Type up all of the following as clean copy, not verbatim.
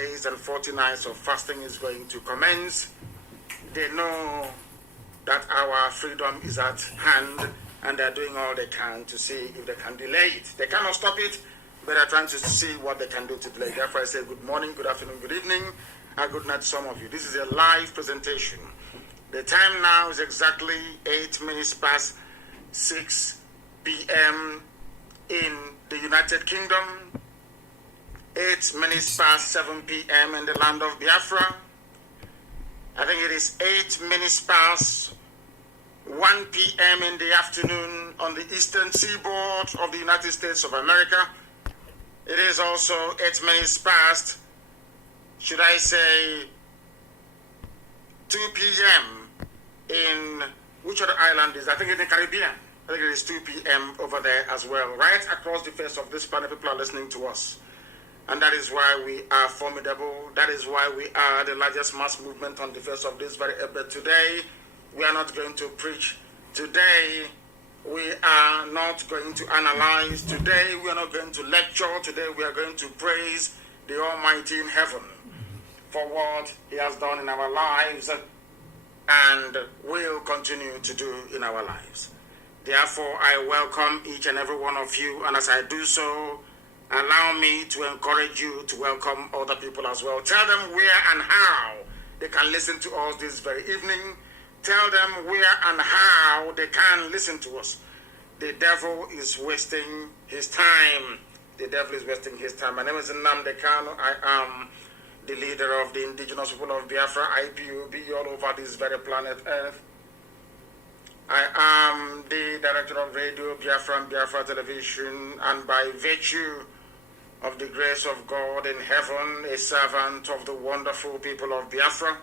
days and 40 nights of fasting is going to commence. They know that our freedom is at hand and they're doing all they can to see if they can delay it. They cannot stop it, but they're trying to see what they can do to delay. Therefore, I say good morning, good afternoon, good evening, and good night to some of you. This is a live presentation. The time now is exactly 8 minutes past 6 p.m. in the United Kingdom, 8 minutes past 7 p.m. in the land of Biafra. I think it is 8 minutes past 1 p.m. in the afternoon on the eastern seaboard of the United States of America. It is also 8 minutes past, should I say, 2 p.m. in which other island is? I think in the Caribbean. I think it is 2 p.m. over there as well. Right across the face of this planet, people are listening to us. And that is why we are formidable. That is why we are the largest mass movement on the face of this very earth. But today, we are not going to preach. Today, we are not going to analyze. Today, we are not going to lecture. Today, we are going to praise the Almighty in heaven for what He has done in our lives and will continue to do in our lives. Therefore, I welcome each and every one of you. And as I do so, allow me to encourage you to welcome other people as well. Tell them where and how they can listen to us this very evening. Tell them where and how they can listen to us. The devil is wasting his time. The devil is wasting his time. My name is Nnamdi Kanu. I am the leader of the indigenous people of Biafra, IPOB, all over this very planet Earth. I am the director of radio, Biafra and Biafra television, and by virtue of the grace of God in heaven, a servant of the wonderful people of Biafra.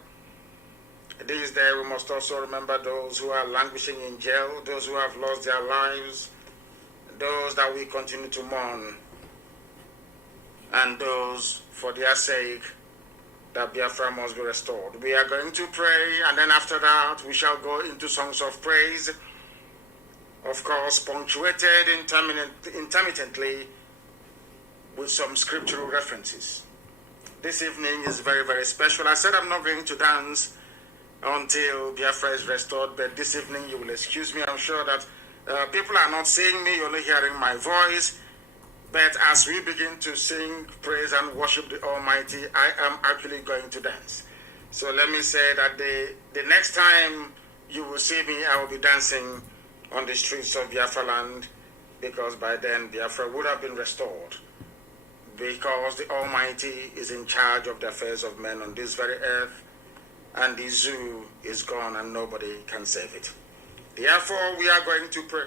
This day we must also remember those who are languishing in jail, those who have lost their lives, those that we continue to mourn, and those for their sake that Biafra must be restored. We are going to pray, and then after that we shall go into songs of praise, of course punctuated intermittently with some scriptural references. This evening is very, very special. I said I'm not going to dance until Biafra is restored, but this evening you will excuse me. I'm sure that people are not seeing me, you're only hearing my voice. But as we begin to sing, praise and worship the Almighty, I am actually going to dance. So let me say that the next time you will see me, I will be dancing on the streets of Biafra land, because by then Biafra would have been restored, because the Almighty is in charge of the affairs of men on this very earth, and the zoo is gone and nobody can save it. Therefore, we are going to pray.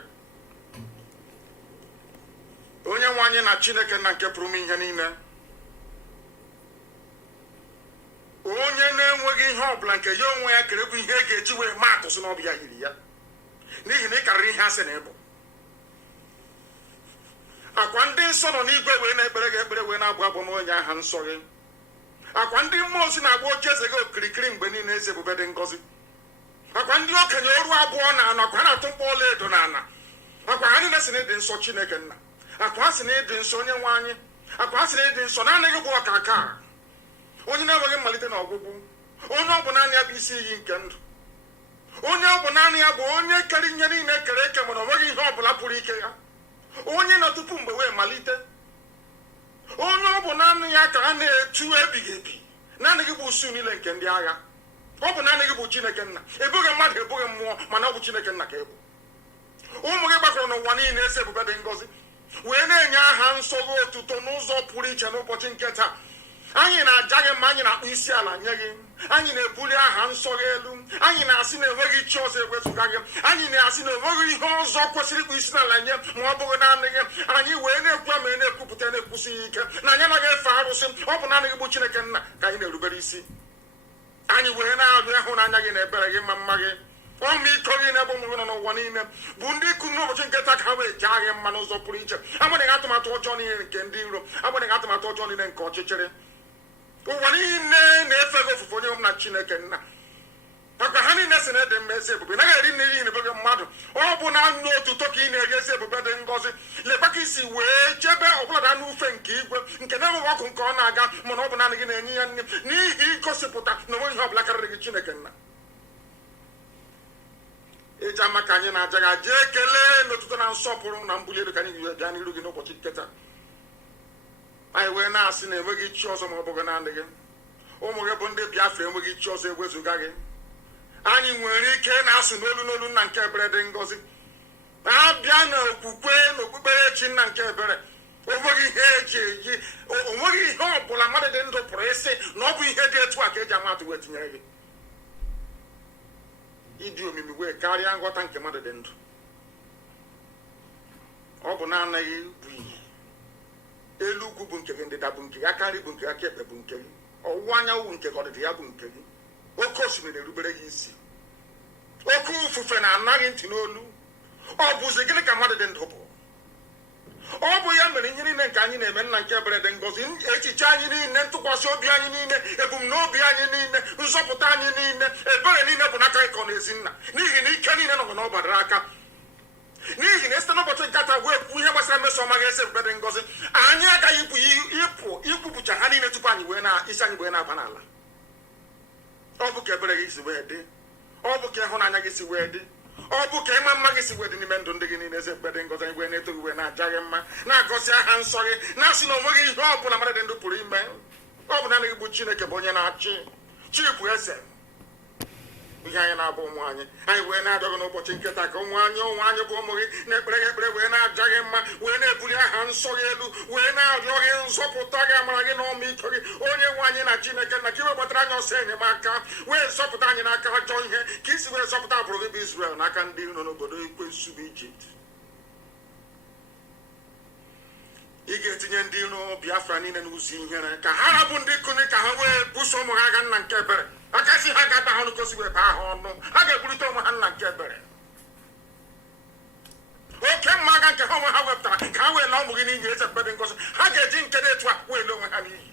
Onye nwanye na Chineke na nke pụrụ ihe niile. Onye na-enweghị ihe ọbụla nke ya onwe ya kerekwa ihe ga-eji wee maa atụ sị na ọ bụ ya yiri ya. N'ihi na ị karịrị ihe asị na ịbụ. Akwa ndị nsọ nọ n'igwe wee na-ekpere gị ekpere wee na-abụ abụ n'onye aha nsọ gị. Akwa ndị mmụọ ozi na-agba oche eze gị okirikiri mgbe niile eze ebube dị ngọzi. Akwa ndị okenye ọrụ abụọ na anọ, akwa ha na-atụ mkpọ ọla edo na ana. Akwa ha niile sị na ịdị nsọ Chineke nna. Akwa ha sị na ịdị nsọ onye nwe anyị. Akwa ha sị na ịdị nsọ naanị gị bụ ọkaka. Onye na-enweghị mmalite na ọgwụgwụ. Onye ọ bụ naanị ya bụ isi iyi nke ndụ. Onye ọ bụ naanị ya bụ onye kere ihe niile kere eke mana o nweghị ihe ọ bụla pụrụ ike ya. Onye nọ tupu mgbe wee malite. Onye ọ bụ naanị ya ka a na-etu ebighị ebi. Naanị gị bụ usu niile nke ndị agha. Ọ bụ naanị gị bụ Chineke nna. Ebughị mmadụ ebughị mmụọ, mana ọ bụ Chineke nna ka ebu. Ụmụ gị gbakọrọ n'ụwa niile esi ebube dị ngọzi wee na-enye aha nsọ gị otuto n'ụzọ pụrụ iche n'ụbọchị nke taa. Anyị na-aja gị mma, anyị na-akpụ isi ala nye gị. Anyị na-ebuli aha nsọ gị elu. Anyị na-asị na enweghị chi ọzọ ewezụga gị. Anyị na-asị na enweghị ihe ọzọ kwesịrị ịkpụ isi n'ala nye ma ọ bụghị naanị gị. Anyị wee na-ekwu ma na-ekwupụta na-ekwusighị ike na anyị anaghị efe arụsị. Ọ bụ naanị gị bụ Chineke nna ka anyị na-erubere isi. Anyị wee na-arịọ ịhụnanya gị na ebere gị ma mma gị. Ọmịiko gị n'ebe ụmụ gị nọ n'ụwa niile bụ ndị ikwu n'ụbọchị nke taa ka ha wee jaa gị mma n'ụzọ pụrụ iche. Agbanyeghị atụmatụ ọjọọ niile nke ndị iro, agbanyeghị atụmatụ ọjọọ niile nke ọchịchịrị. Ụwa niile na-efe gị ofufe onye na Chineke nna. Akwa ha niile sị na dị mmezi ebube na ga-eri nne ihe n'ebe mmadụ ọ bụ na anụ otuto ka ị na-eri ebube dị ngọzi lekwa ka isi wee chebe ọbụlada n'ufe nke igwe nke na-enweghị ọkụ nke ọ na-aga mana ọ bụ naanị gị na-enye ya nne n'ihi igosipụta na onwe ihe ọbụla karịrị gị Chineke nna eji ama ka anyị na-aja gị aja ekele n'otuto na nsọpụrụ na mbuli elu ka anyị gaa n'iru gị n'ụbọchị nketa anyị wee na-asị na enweghị chi ọzọ ma ọ bụghị naanị gị ụmụ gị bụ ndị Biafra enweghị chi ọzọ ewezuga gị anyị nwere ike na-asụ n'olu nna nke ebere dị ngọzi na-abịa na okwukwe na okpukperechi nna nke ebere onweghị ihe eji eji onweghị ihe ọ bụla mmadụ dị ndụ pụrụ ịsị na ọ bụ ihe dị etu a ka eji amatụ wee tinyere gị ịdị omimi wee karịa nghọta nke mmadụ dị ndụ ọ bụ na-anaghị bụ iyi elu ugwu bụ nke gị ndịda bụ nke gị aka nri bụ nke gị aka ekpe bụ nke gị ọwụwa anyanwụ nke gị ọdịda ya bụ nke gị oke osimiri erubere gị isi oke ufufe na-anaghị ntị n'olu ọ bụzi gịnị ka mmadụ dị ndụ bụ ọ bụ ya mere ihe niile nke anyị na-eme nna nke ebere dị ngọzi echiche anyị niile ntụkwasị obi anyị niile ebumnobi anyị niile nzọpụta anyị niile ebere niile bụ n'aka ịkọ n'ezi nna n'ihi na ike niile nọ n'ọbara aka n'ihi na site n'ụbọchị nkata wee kwu ihe gbasara mmeso ọma ga-esi ebube dị ngọzi anyị agaghị ikwupụcha ha niile tupu anyị isi anyị wee na-aba n'ala ọ bụ ka ebere gị si wee dị ọ bụ ka ịhụnanya gị si wee dị ọ bụ ka ịma mma gị si wee dị n'ime ndụ ndị gị niile eze ekpe dị ngọzi anyị wee na-eto gị wee na-aja gị mma na-agọzi aha nsọ gị na-asị na onweghị ihe ọ bụla mmadụ dị ndụ pụrụ ime ọ bụ naanị gị bụ Chineke bụ onye na-achị chi bụ eze ihe anyị na-abụ ụmụ anyị wee na-adọ gị n'ụbọchị nketa ka ụmụ anyị bụ ụmụ gị na-ekpere gị ekpere wee na-aja gị mma wee na-ebuli aha nsọ gị elu wee na-arịọ gị nzọpụta gị amara gị na ọmịiko gị onye nwe anyị na Chineke na ka iwe gbatara anyị ọsọ enyemaka wee zọpụta anyị n'aka ajọ ihe ka isi wee zọpụta agbụrụ gị bụ Izrel n'aka ndị nọ n'obodo ekwensu bụ Ijipt ị ga-etinye ndị iro Biafra niile n'ụzọ ihere ka ha rabụ ndị kụni ka ha wee buso ụmụ ha agha nna nke ebere akasị ha ga-aba ha n'ụkosi wee baa ha ọnụ ha ga-eburite onwe ha nna nke ebere oke mma agha nke ha onwe ha wepụtara ka ha wee laa ụmụ gị n'ihi eze mkpedị ngọzi ha ga-eji nke dị etu a wee lee onwe ha n'ihi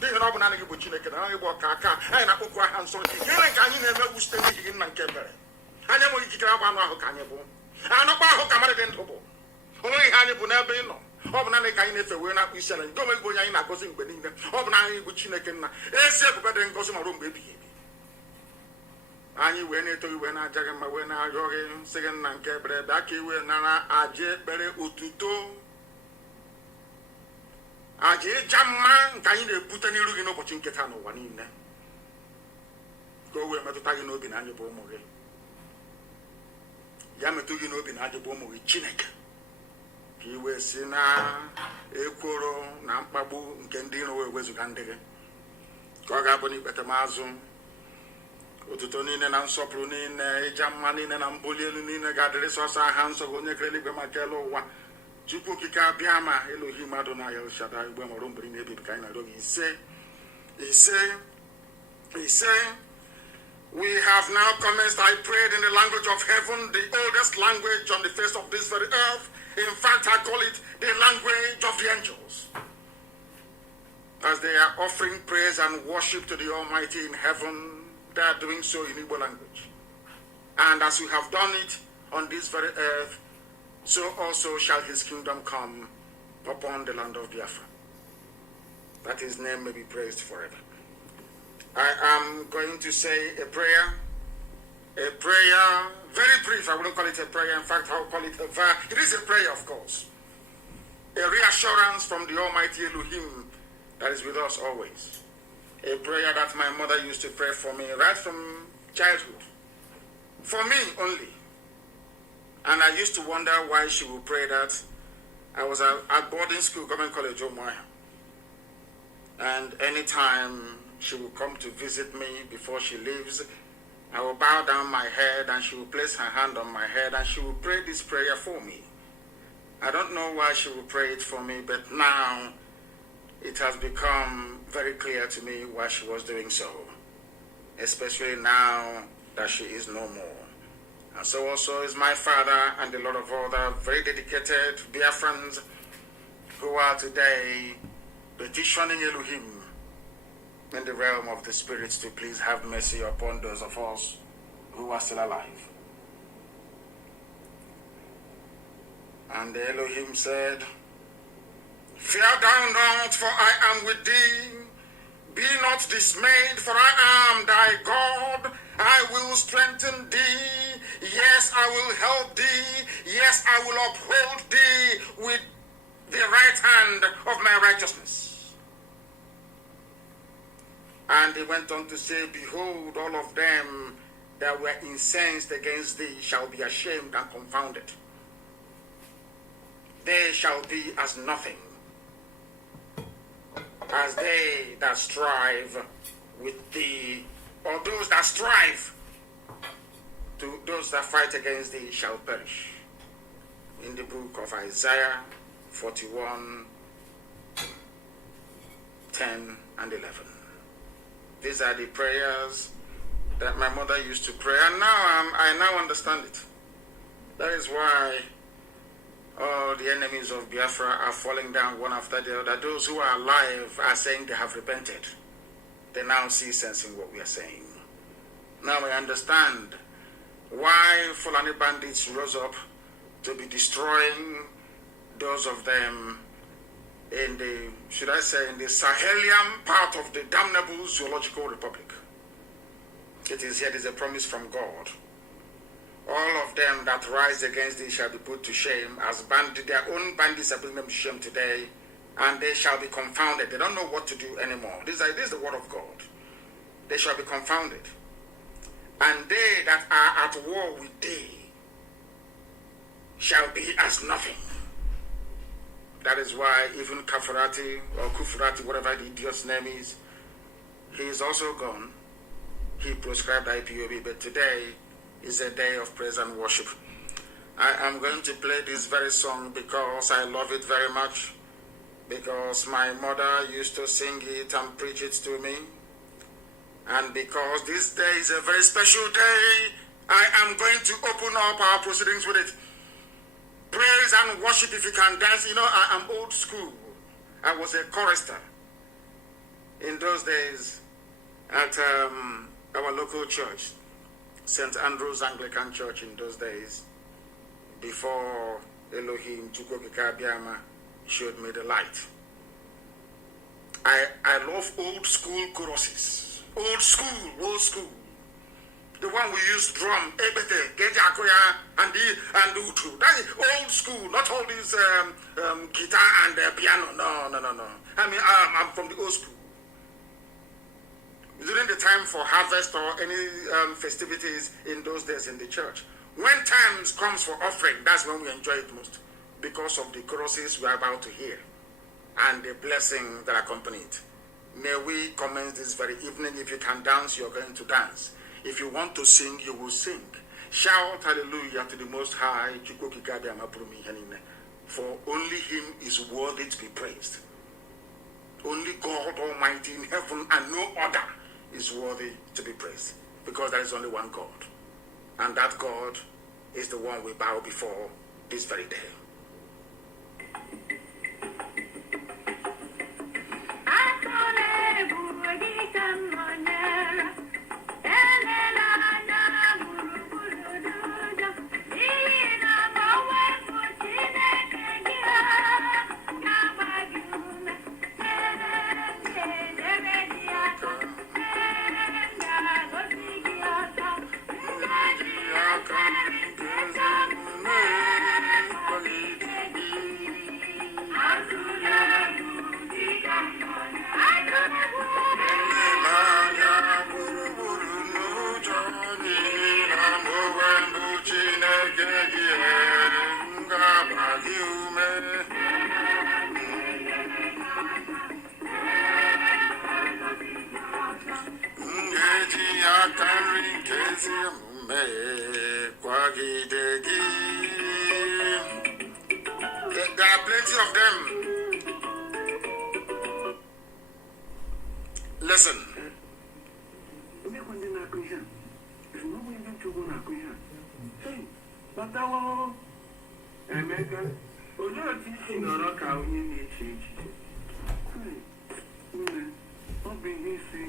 n'ihi na ọ bụ naanị gị bụ Chineke na naanị gị bụ ọka aka anyị na-akpọkwu aha nsọ ihere nke anyị na-emegbu site n'ihi gị nna nke ebere anyị enweghị ikikere agba anụ ahụ ka anyị bụ anụkpa ahụ ka mmadụ dị ndụ bụ onweghị ihe anyị bụ n'ebe ị nọ ọ bụ naanị ka anyị na-efe wee na-akpụ isi ala nke onwe gị onye anyị na-agọzi mgbe niile ọ bụ naanị bụ Chineke nna ezi ebube dị ngọzi ma ruo mgbe ebighị ebi anyị wee na-eto gị wee na-aja gị mma wee na-arịọ gị sị gị nna nke ebere bịa ka iwe nara aja ekpere otuto aja ịja mma nke anyị na-ebute n'iru gị n'ụbọchị nketa n'ụwa niile ka o wee metụta gị n'obi na anyị bụ ụmụ gị ya metụ gị n'obi na anyị bụ ụmụ gị Chineke ka iwe si na ekworo na mkpagbu nke ndị iro wee wezuga ndị gị ka ọ ga-abụ n'ikpete mazụ otuto niile na nsọpụrụ niile ịja mma niile na mbuli elu niile ga-adịrị sọsọ aha nsọ gị onye kere eluigwe maka elu ụwa Chukwu okike abịa ma Elohim Adonai El Shaddai igbe mọrọ mgbiri na-ebibi ka anyị na-arịọ gị ise. We have now commenced, I prayed in the language of heaven, the oldest language on the face of this very earth. In fact, I call it the language of the angels. As they are offering praise and worship to the Almighty in heaven, they are doing so in Igbo language. And as we have done it on this very earth, so also shall his kingdom come upon the land of Biafra, that his name may be praised forever. I am going to say a prayer, very brief. I wouldn't call it a prayer. In fact, I'll call it a verse. It is a prayer, of course. A reassurance from the Almighty Elohim that is with us always. A prayer that my mother used to pray for me right from childhood. For me only. And I used to wonder why she would pray that. I was at boarding school, Government College, Omoya. And anytime she will come to visit me before she leaves, I will bow down my head and she will place her hand on my head and she will pray this prayer for me. I don't know why she will pray it for me, but now it has become very clear to me why she was doing so, especially now that she is no more. And so also is my father and a lot of other very dedicated Biafrans who are today petitioning Elohim in the realm of the spirits to please have mercy upon those of us who are still alive. And the Elohim said, Fear thou not, for I am with thee. Be not dismayed, for I am thy God. I will strengthen thee. Yes, I will help thee. Yes, I will uphold thee with the right hand of my righteousness. And he went on to say, Behold, all of them that were incensed against thee shall be ashamed and confounded. They shall be as nothing, as they that strive with thee, or those that strive to those that fight against thee shall perish. In the book of Isaiah 41, 10 and 11. These are the prayers that my mother used to pray, and now I now understand it. That is why all the enemies of Biafra are falling down one after the other. Those who are alive are saying they have repented. They now see sense in what we are saying. Now I understand why Fulani bandits rose up to be destroying those of them in the, should I say, in the Sahelian part of the damnable zoological republic. It is here, it is a promise from God. All of them that rise against thee shall be put to shame, as their own bandits are bringing them to shame today, and they shall be confounded. They don't know what to do anymore. This is the word of God. They shall be confounded. And they that are at war with thee shall be as nothing. That is why even Kafarati or Kufurati, whatever the idiot's name is, he is also gone. He proscribed IPOB, but today is a day of praise and worship. I am going to play this very song because I love it very much, because my mother used to sing it and preach it to me, and because this day is a very special day, I am going to open up our proceedings with it. Praise and worship if you can dance. You know, I am old school. I was a chorister in those days at our local church, St. Andrew's Anglican Church in those days, before Elohim Chukokikabiama showed me the light. I love old school choruses. Old school. The one we use drum, ebete, gejakoya, and the utu. That is old school, not all these guitar and piano. No. I mean, I'm from the old school. During the time for harvest or any festivities in those days in the church, when times comes for offering, that's when we enjoy it most, because of the choruses we are about to hear and the blessing that accompany it. May we commence this very evening. If you can dance, you're going to dance. If you want to sing, you will sing. Shout hallelujah to the Most High, for only Him is worthy to be praised. Only God Almighty in heaven and no other is worthy to be praised, because there is only one God, and that God is the one we bow before this very day. There are plenty of them. Listen.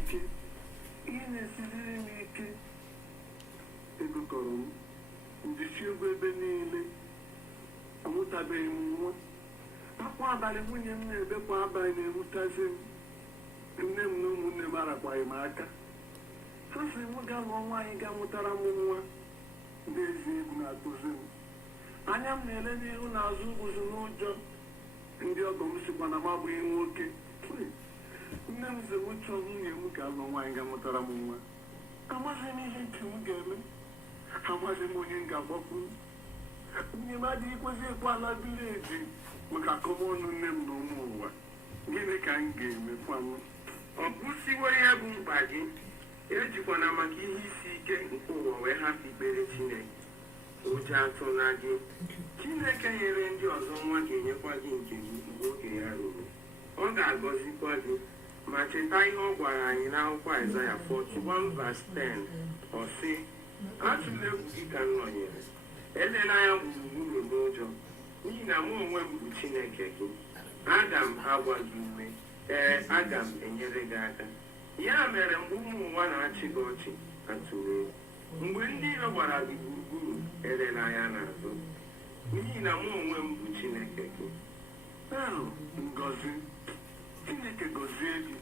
ike ihe na-esiriri m ike egokọrọ m njisi egwu ebe niile amụtabeghị m nwa akwa abalị nwunye m na-ebe kwa abalị na-ewutazi m nne m na ụmụnne m arakwaghị m aka ha sị m gaa lụọ nwaanyị ga-amụtara m nwa n'ezi egwu na-atụzi m anya m na-ele n'ihu na-azụ ụzụ n'ụjọ ndị ọgọ m sikwa na m abụghị nwoke nne m sị m chọọ nwunye m ka lụọ nwaanyị ga-amụtara m nwa amaghị m ihe nke m ga-eme amaghị m onye m ga-agbakwu nwunye m adịghịkwezi ekwe ala vileji maka akọmọnụ nne m na ụmụ ụwa gịnị ka m ga-emekwa m ọ kwụsịwo ihe bụ mkpa gị ejikwana maka ihe isi ike nke ụwa wee hapụ ikpere Chineke ụjọ atụ na gị Chineke nyere ndị ọzọ nwa ga-enyekwa gị nke gị mgbe oge ya ruru ọ ga-agọzikwa gị ma cheta ihe ọ gwara anyị n'akwụkwọ Aịzaya 41:10 ọ sị atụla egwu gị ka m nọnyere elela anya gburugburu n'ụjọ n'ihi na mụ onwe m bụ Chineke gị aga m agwa gị ume aga m enyere gị aka ya mere mgbe ụmụ ụwa na-achị gị ọchị atụrụ egwu mgbe ndị iro gbara gị gburugburu elela anya n'azụ n'ihi na mụ onwe m bụ Chineke gị ahụ ngọzi Chineke gọzie gị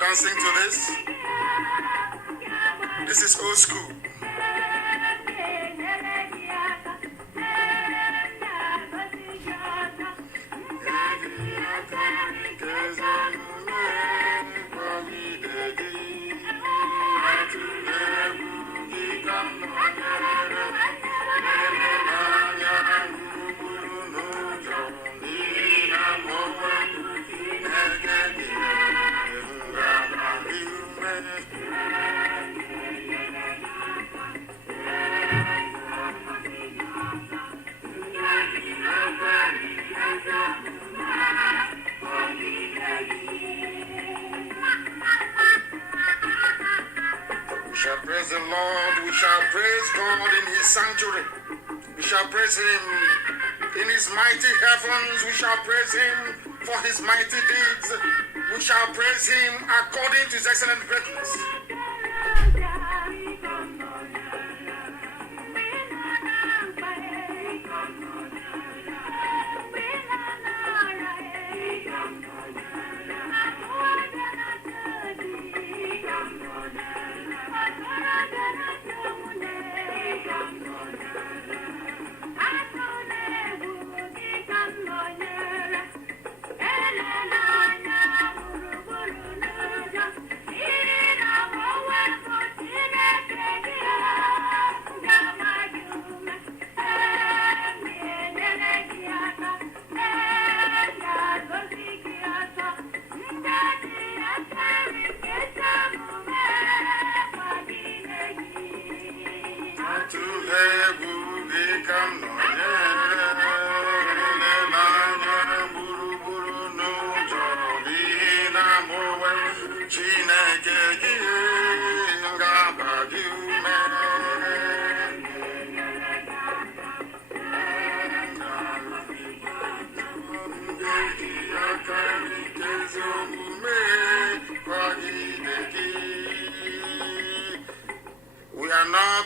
Dancing to this. This is old school. Praise the Lord, we shall praise God in his sanctuary. We shall praise him in his mighty heavens. We shall praise him for his mighty deeds. We shall praise him according to his excellent greatness.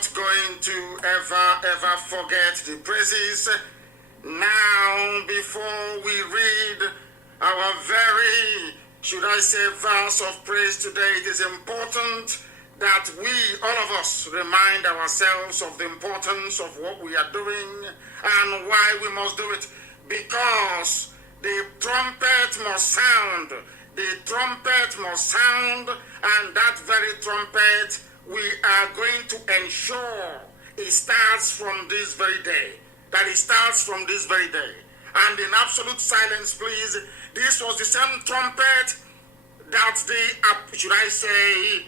not going to ever forget the praises. Now, before we read our very, should I say, verse of praise today, it is important that we, all of us, remind ourselves of the importance of what we are doing and why we must do it. Because the trumpet must sound. The trumpet must sound, and that very trumpet we are going to ensure it starts from this very day. That it starts from this very day. And in absolute silence, please, this was the same trumpet that the, should I say,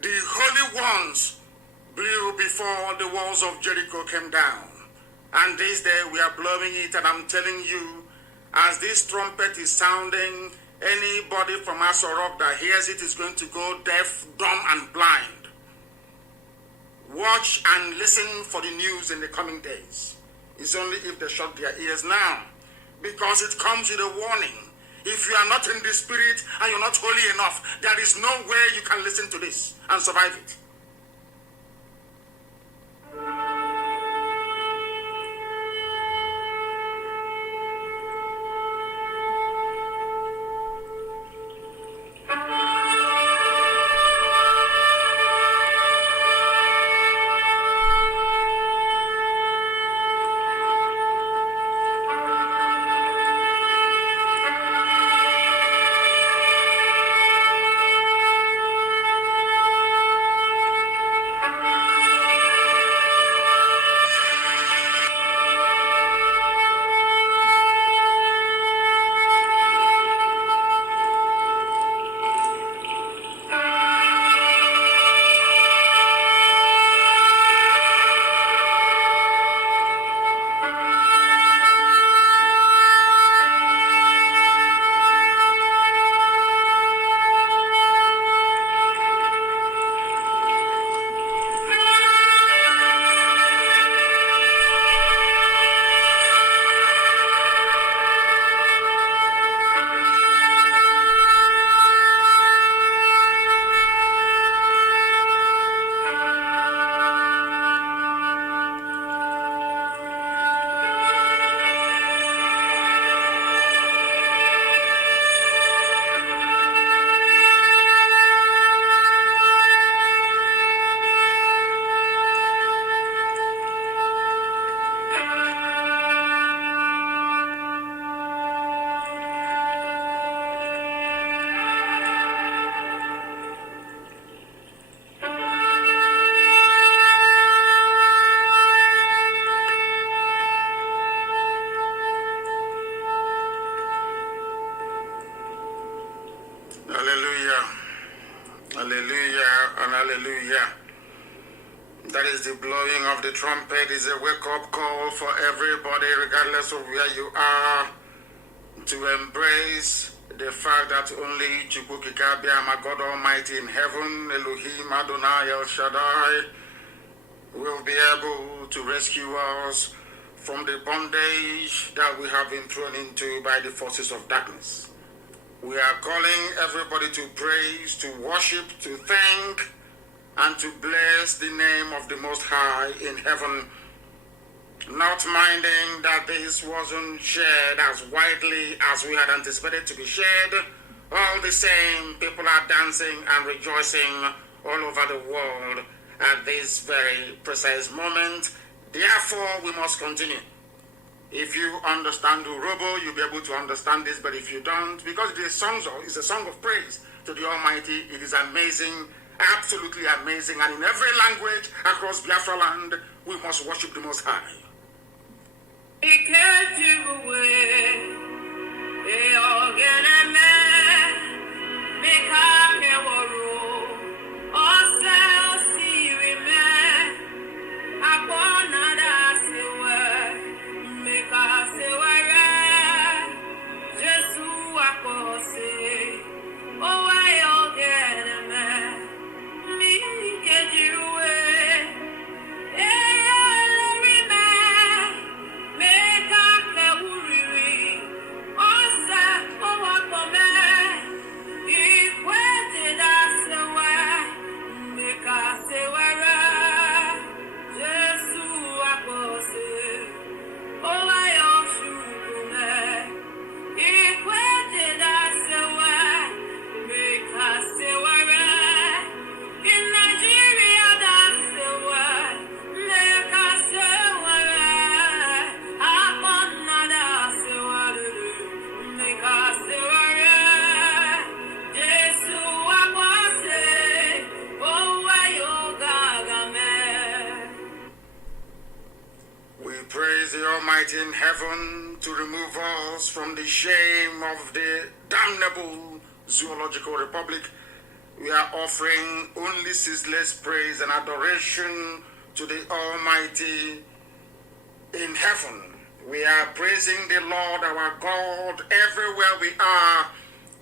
the holy ones blew before the walls of Jericho came down. And this day we are blowing it, and I'm telling you, as this trumpet is sounding, anybody from Asorok that hears it is going to go deaf, dumb, and blind. Watch and listen for the news in the coming days. It's only if they shut their ears now, because it comes with a warning. If you are not in the spirit and you're not holy enough, there is no way you can listen to this and survive it. Hallelujah. That is the blowing of the trumpet, is a wake-up call for everybody, regardless of where you are, to embrace the fact that only Chukukikabia, my God Almighty in heaven, Elohim Adonai El Shaddai, will be able to rescue us from the bondage that we have been thrown into by the forces of darkness. We are calling everybody to praise, to worship, to thank, and to bless the name of the Most High in heaven, not minding that this wasn't shared as widely as we had anticipated to be shared. All the same, people are dancing and rejoicing all over the world at this very precise moment. Therefore, we must continue. If you understand Urobo, you'll be able to understand this, but if you don't, because it is a song of praise to the Almighty, it is amazing, absolutely amazing, and in every language across Biafra land, we must worship the Most High. Well Almighty in heaven to remove us from the shame of the damnable zoological republic, we are offering only ceaseless praise and adoration to the Almighty in heaven. We are praising the Lord our God everywhere we are,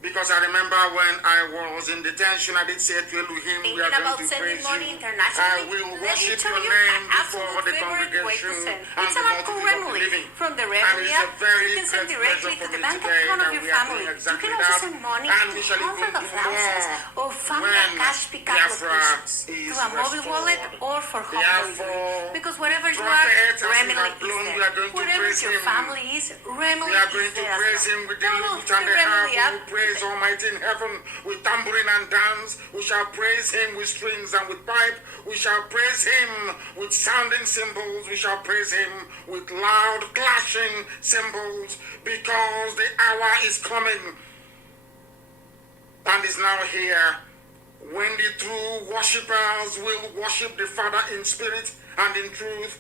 because I remember when I was in detention, I did say to Elohim, we are going to praise you. I will worship your name before the congregation and the multitude of the living. From the And Reveille, it's a very you can send great directly pleasure to for the me bank today account of that your we are family. doing You exactly can also that. send money And we to shall even hundreds do of thousands more of family when cash pickup Biafra locations is to a mobile wallet restored. or for home Therefore, delivery. Because wherever you are, trumpets as we Remily have is blown, we there. are going to Wherever praise your him. family is, Remily We are is going to there as praise well. him with the Download lute and the the harp. Remily We app. will praise Almighty in heaven with tambourine and dance. We shall praise him with strings and with pipe. We shall praise him with sounding cymbals. We shall praise him with loud clashing cymbals, because the hour is coming and is now here when the true worshippers will worship the Father in spirit and in truth,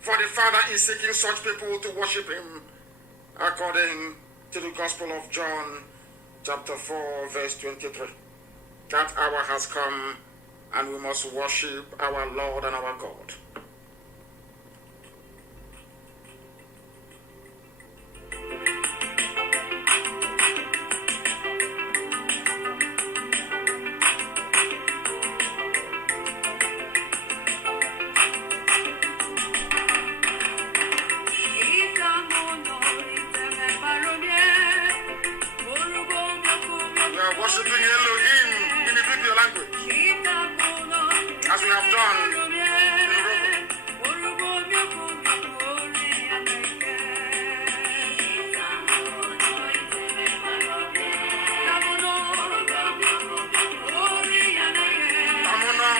for the Father is seeking such people to worship him, according to the Gospel of John, chapter 4, verse 23. That hour has come, and we must worship our Lord and our God. We are worshiping Elohim in the Hebrew language, as we have done in Roman. Amuna,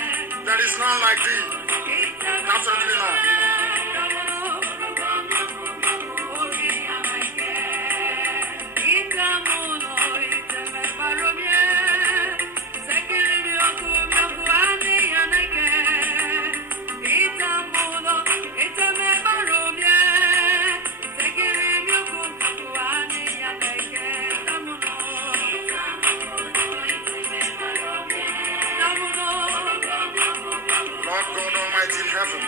there is none like thee. Absolutely none. Lord God Almighty in heaven,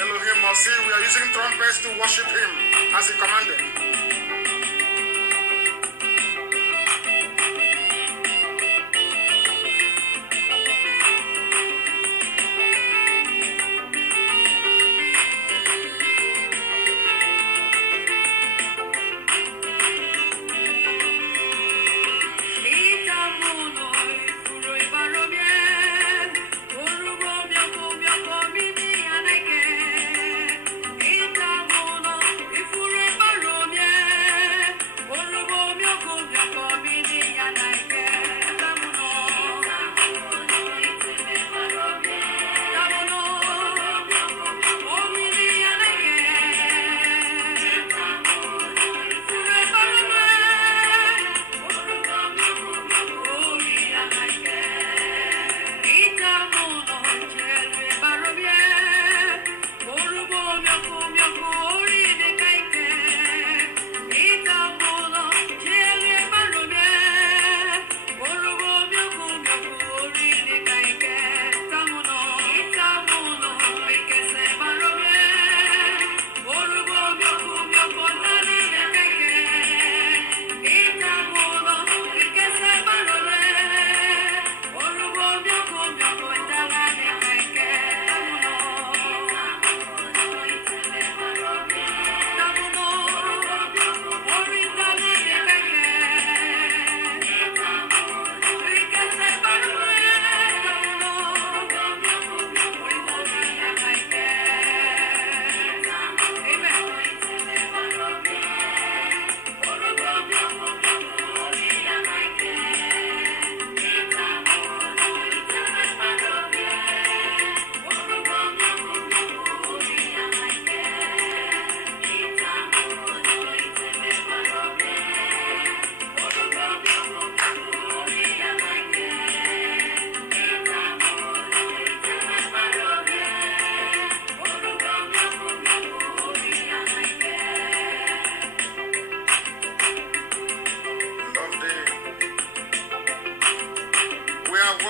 Elohim must see we are using trumpets to worship him as he commanded. Ifure baromie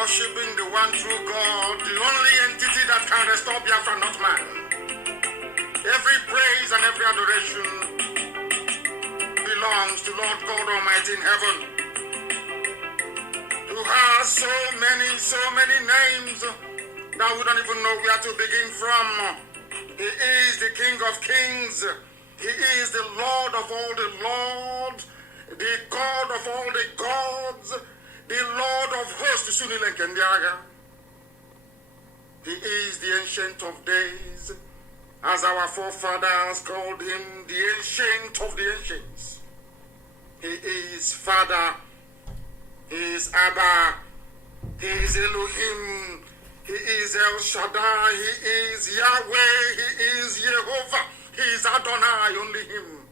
worshiping the one true God, the only entity that can restore Biafra, not man. Every praise and every adoration belongs to Lord God Almighty in heaven, who has so many names that we don't even know where to begin from. He is the King of Kings. He is the Lord of all the lords, the God of all the gods, the Lord of hosts. He is the Ancient of Days, as our forefathers called him, the Ancient of the Ancients. He is Father, he is Abba, he is Elohim, he is El Shaddai, he is Yahweh, he is Jehovah, he is Adonai, only him.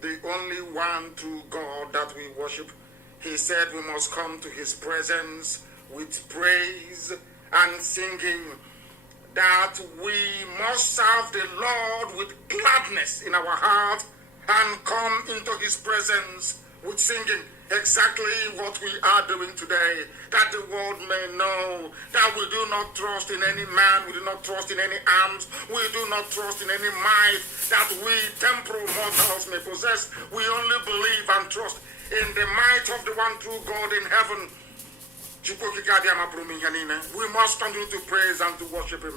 The only one true God that we worship. He said we must come to his presence with praise and singing, that we must serve the Lord with gladness in our heart and come into his presence with singing. Exactly what we are doing today, that the world may know that we do not trust in any man, we do not trust in any arms, we do not trust in any might that we temporal mortals may possess. We only believe and trust in the might of the one true God in heaven. We must continue to praise and to worship him.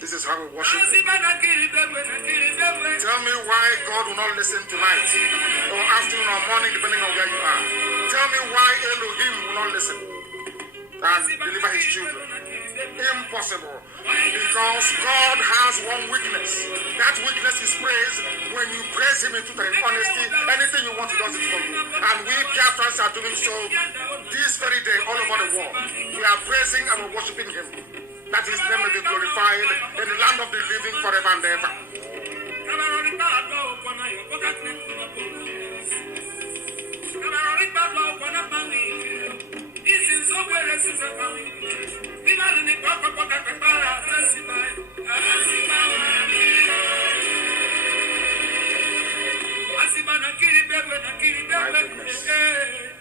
This is how we worship him. Tell me why God will not listen tonight, or afternoon or morning, depending on where you are. Tell me why Elohim will not listen and deliver his children. Impossible. Because God has one weakness. That weakness is praise. When you praise him in truth and in honesty, anything you want, he does it for you. And we Biafrans are doing so this very day all over the world. We are praising and we're worshiping him. That his name may be glorified in the land of the living forever and ever.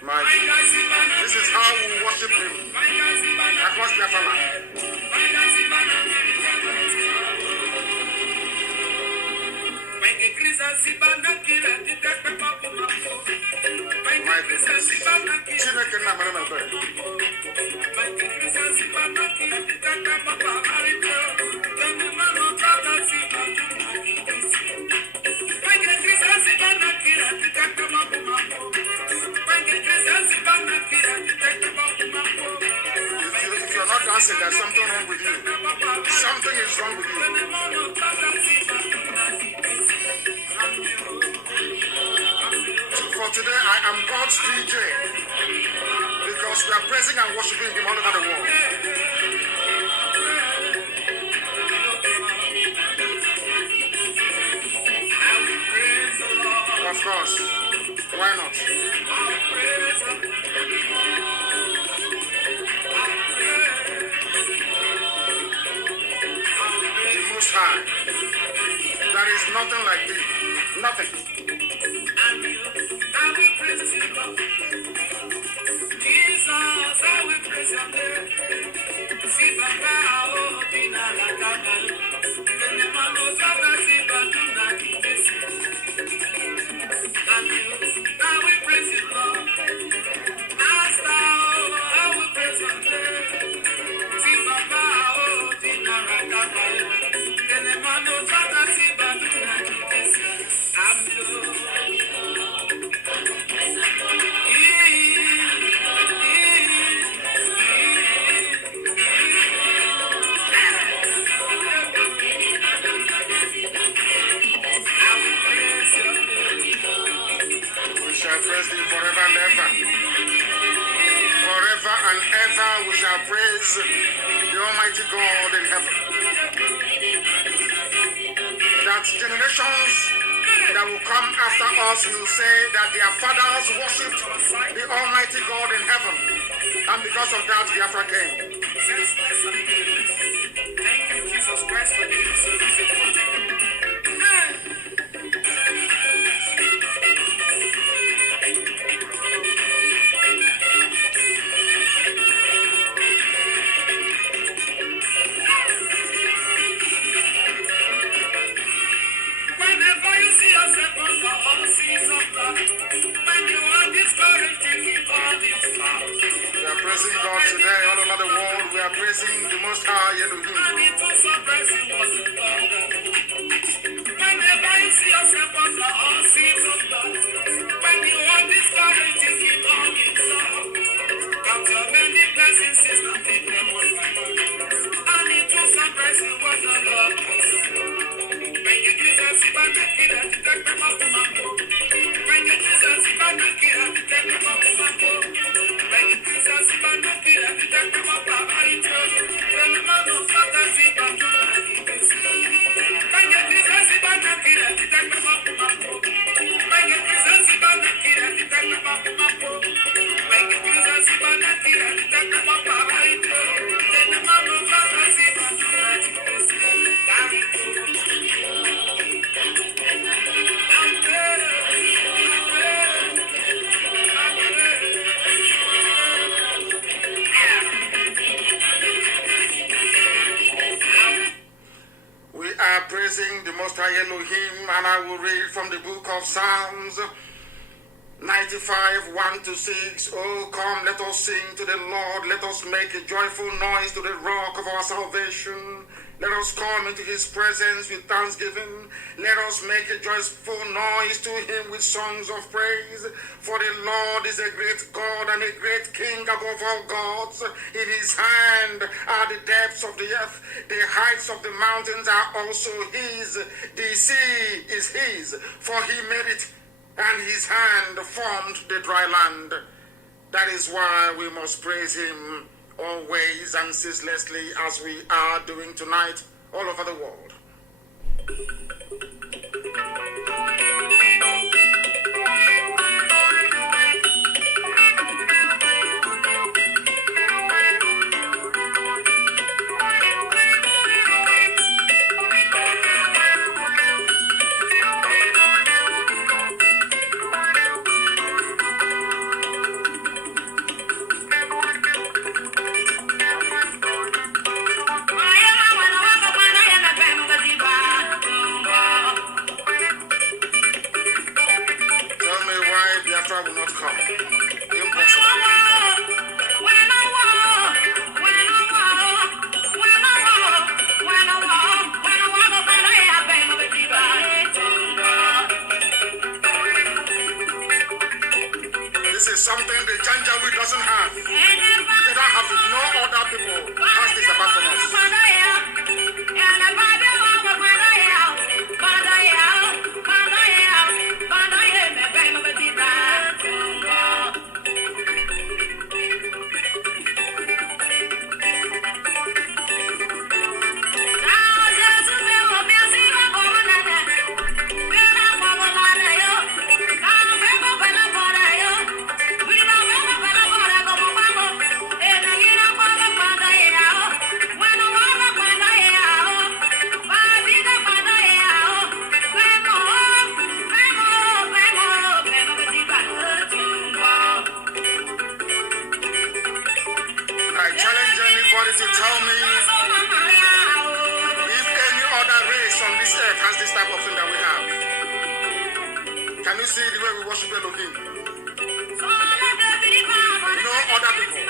My goodness. This is how we worship him across Biafra land. My goodness. If you're not dancing, there's something wrong with you. Something is wrong with you. For today, I am God's DJ, because we are praising and worshiping him all over the world. Of course, why not? The Most High. There is nothing like him. Nothing. Forever and ever. Forever and ever we shall praise the Almighty God in heaven. that generations that will come after us will say that their fathers worshipped the Almighty God in heaven, and because of that, Biafra came. Thank you, Jesus Christ, for being so difficult. Praising God today all over the world. We are praising the Most High Elohim. Whenever you see yourself on the all seas of God, when you want this story to keep on it up, count your many blessings is not in the one by one. And it was surprising what the Lord was. When you do that, see by the killer, you take them up to my book. When you do that, see by the killer, you take them up to my book. When you do that, see by the killer, you take them up to my book. Tell the man of God that see by the praising the Most High Elohim, and I will read from the book of Psalms 95, 1-6. Oh, come, let us sing to the Lord. Let us make a joyful noise to the rock of our salvation. Let us come into his presence with thanksgiving. Let us make a joyful noise to him with songs of praise. For the Lord is a great God and a great King above all gods. In his hand are the depths of the earth. The heights of the mountains are also his. The sea is his, for he made it, and his hand formed the dry land. That is why we must praise him always and ceaselessly, as we are doing tonight all over the world. Will not come. Impossible. This is something the Janjaweed doesn't have. They don't have it. No other people has this apart from us. See the way we worship Elohim. No other people.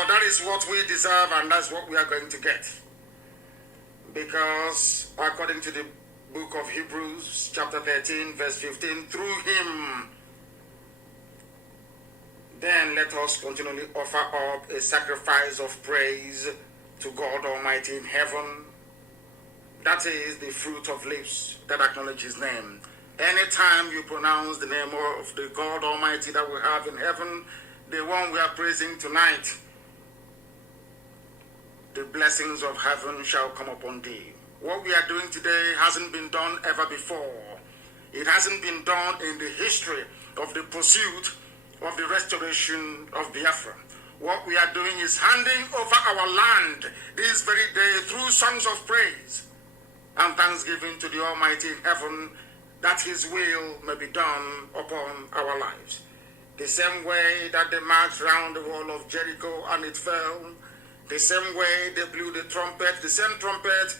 for that is what we deserve and that's what we are going to get. Because according to the book of Hebrews, chapter 13, verse 15, through him, then let us continually offer up a sacrifice of praise to God Almighty in heaven. That is the fruit of lips that acknowledge his name. Anytime you pronounce the name of the God Almighty that we have in heaven, the one we are praising tonight, the blessings of heaven shall come upon thee. What we are doing today hasn't been done ever before. It hasn't been done in the history of the pursuit of the restoration of Biafra. What we are doing is handing over our land this very day through songs of praise and thanksgiving to the Almighty in heaven, that his will may be done upon our lives. The same way that they marched round the wall of Jericho and it fell, the same way they blew the trumpet, the same trumpet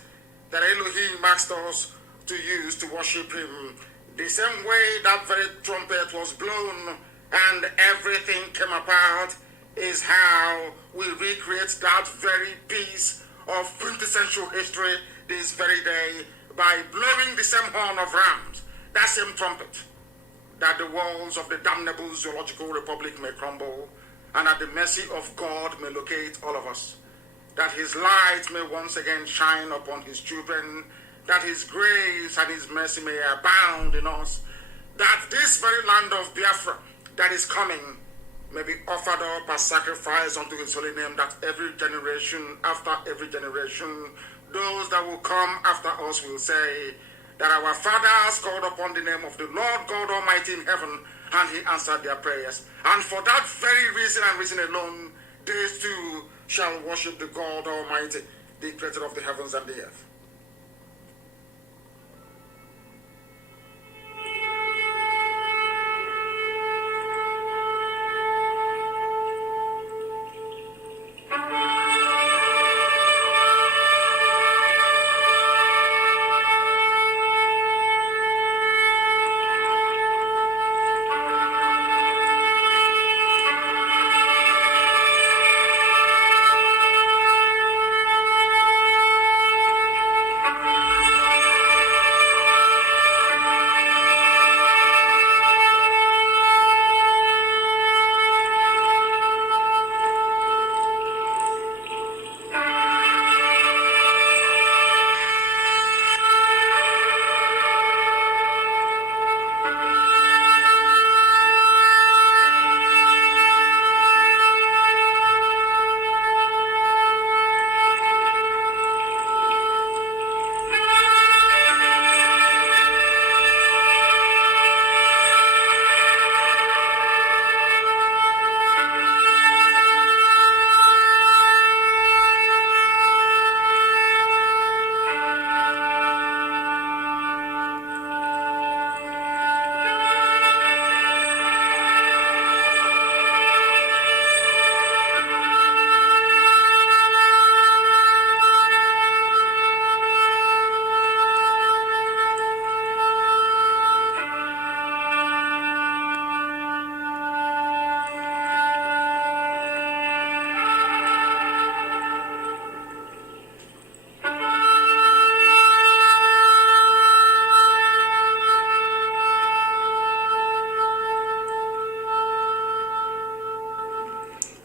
that Elohim asked us to use to worship him, the same way that very trumpet was blown and everything came apart, is how we recreate that very piece of quintessential history this very day by blowing the same horn of rams, that same trumpet, that the walls of the damnable zoological republic may crumble and that the mercy of God may locate all of us, that his light may once again shine upon his children, that his grace and his mercy may abound in us, that this very land of Biafra that is coming may be offered up as sacrifice unto his holy name, that every generation after every generation, those that will come after us will say that our fathers called upon the name of the Lord God Almighty in heaven and he answered their prayers. And for that very reason and reason alone, they too shall worship the God Almighty, the creator of the heavens and the earth.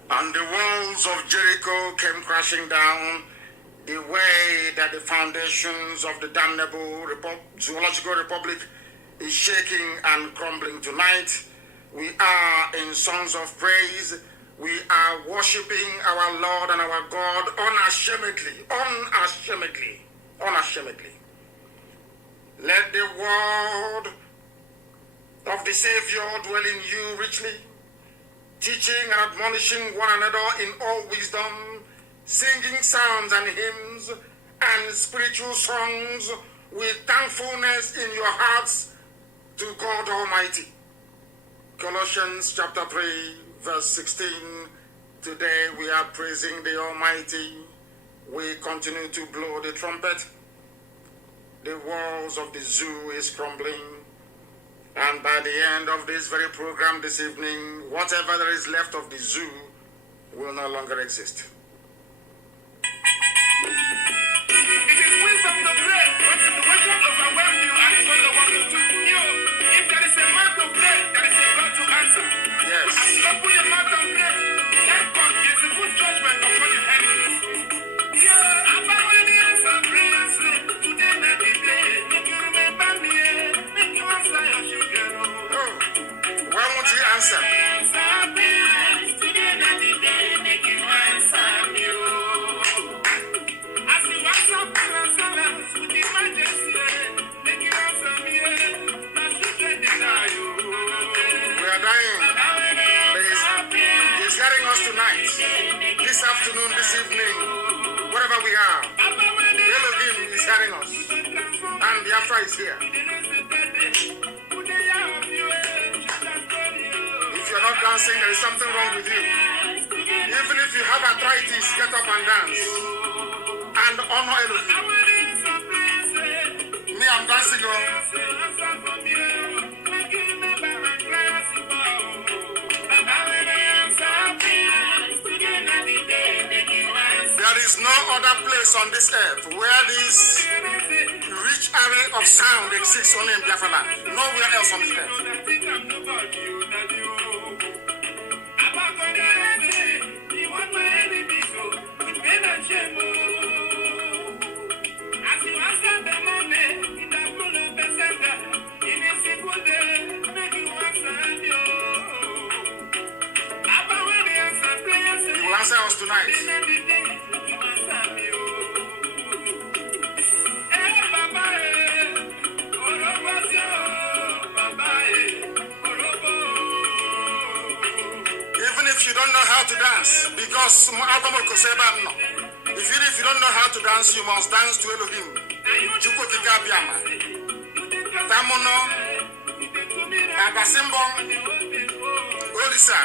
And the walls of Jericho came crashing down the way that the foundations of the damnable zoological republic is shaking and crumbling tonight. We are in songs of praise. We are worshiping our Lord and our God unashamedly, unashamedly, unashamedly. Let the word of the Savior dwell in you richly, teaching and admonishing one another in all wisdom, singing psalms and hymns and spiritual songs with thankfulness in your hearts to God Almighty. Colossians chapter 3, verse 16. Today we are praising the Almighty. We continue to blow the trumpet. The walls of the zoo is crumbling. And by the end of this very program this evening, whatever there is left of the zoo will no longer exist. It is wisdom to pray when the situation overwhelms you and you don't know what to do. If there is a man to pray, there is a God to answer. Yes. As you open your mouth and pray, let God give the good judgment upon your enemies. I'm when the answer prayers today, not the day. Make you remember me, make you answer your children. Oh, why won't he answer? Today, not the day, make you answer me. As you answer prayers with the majesty, make you answer me. My children deny you. We are dying. He's hearing us tonight, this afternoon, this evening, wherever we are. Elohim is hearing us, and Biafra is here. If you're not dancing, there is something wrong with you. Even if you have arthritis, get up and dance and honor Elohim. Me, I'm dancing. There is no other place on this earth where this rich array of sound exists only in Biafra land. Nowhere else on this earth. He will answer us tonight. Even if you don't know how to dance, because if you don't know how to dance, you must dance to Elohim. Tamono, Abasimbo, Olisa.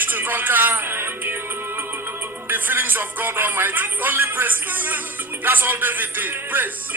To conquer the feelings of God Almighty. Only praises. That's all David did. Praise.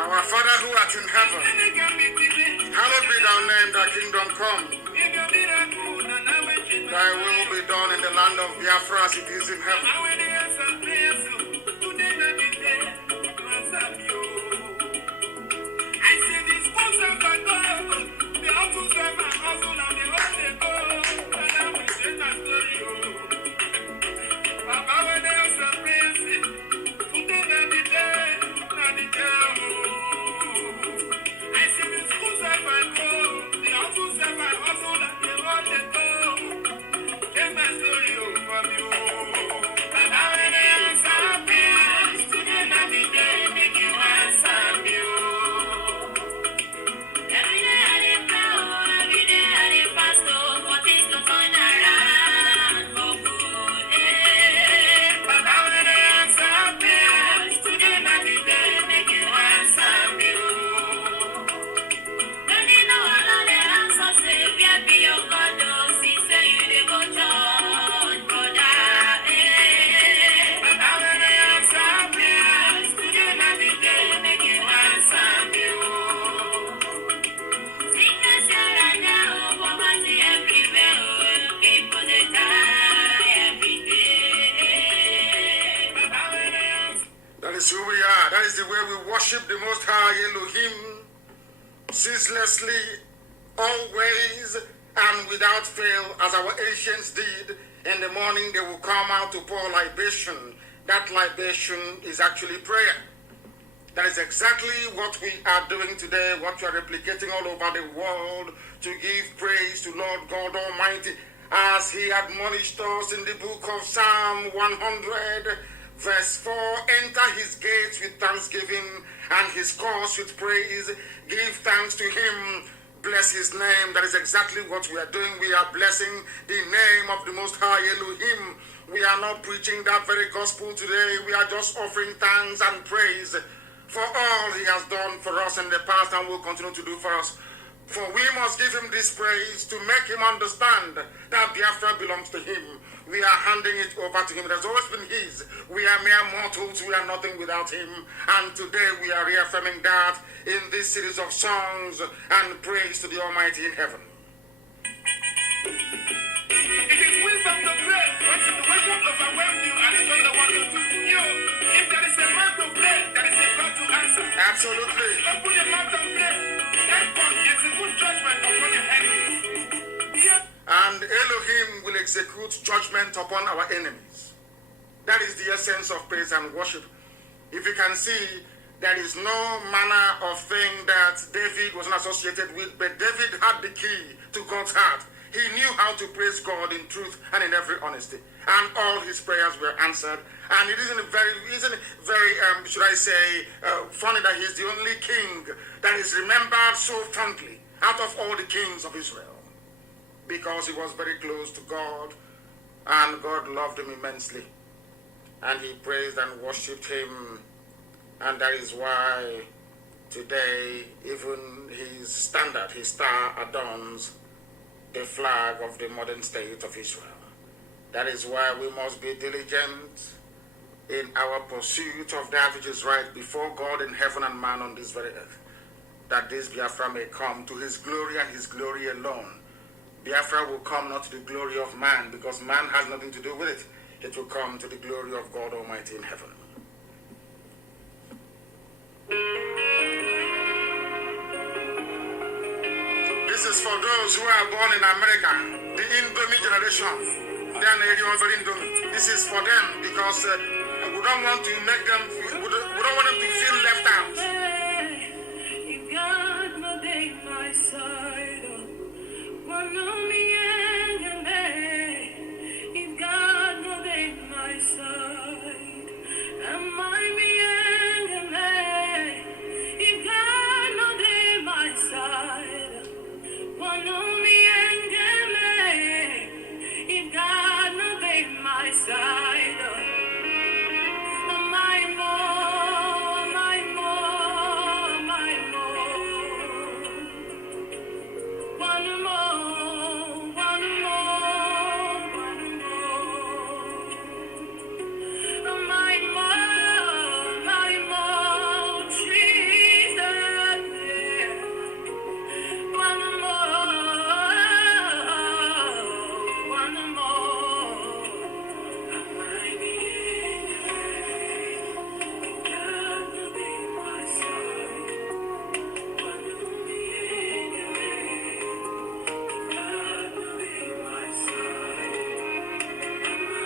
Our Father who art in heaven, hallowed be thy name, thy kingdom come. Thy will be done in the land of Biafra as it is in heaven. That is the way we worship the Most High Elohim, ceaselessly, always, and without fail, as our ancients did. In the morning they will come out to pour libation. That libation is actually prayer. That is exactly what we are doing today, what we are replicating all over the world, to give praise to Lord God Almighty, as He admonished us in the book of Psalm 100, verse 4, enter His gates with thanksgiving and His courts with praise. Give thanks to Him. Bless His name. That is exactly what we are doing. We are blessing the name of the Most High Elohim. We are not preaching that very gospel today. We are just offering thanks and praise for all He has done for us in the past and will continue to do for us. For we must give Him this praise to make Him understand that Biafra belongs to Him. We are handing it over to Him. It has always been His. We are mere mortals. We are nothing without Him. And today we are reaffirming that in this series of songs and praise to the Almighty in heaven. It is wisdom to pray when situation overwhelms you and you don't know what to do. If there is a man to pray, there is a God to answer. Absolutely. Open your mouth and pray. Therefore, execute judgment upon your enemies. And Elohim will execute judgment upon our enemies. That is the essence of praise and worship. If you can see, there is no manner of thing that David was not associated with, but David had the key to God's heart. He knew how to praise God in truth and in every honesty. And all his prayers were answered. And it isn't very should I say, funny that he's the only king that is remembered so fondly out of all the kings of Israel. Because he was very close to God, and God loved him immensely. And he praised and worshipped him. And that is why today, even his standard, his star, adorns the flag of the modern state of Israel. That is why we must be diligent in our pursuit of that which is right before God in heaven and man on this very earth, that this Biafra may come to His glory and His glory alone. Biafra will come not to the glory of man, because man has nothing to do with it. It will come to the glory of God Almighty in heaven. This is for those who are born in America, the Indomie generation. They are very Indomie. This is for them, because we don't want to make them, we don't want them to feel left out. If God will take my side, one of me and me. If God will take my side, am I me and me? If God will take my side, one of me and me. If God will take my side, am I more, am I more, am I more? One more, one more, one more. Am I more, Jesus? One more, one more. Am I God will be my side. One will be God will be my side. Am I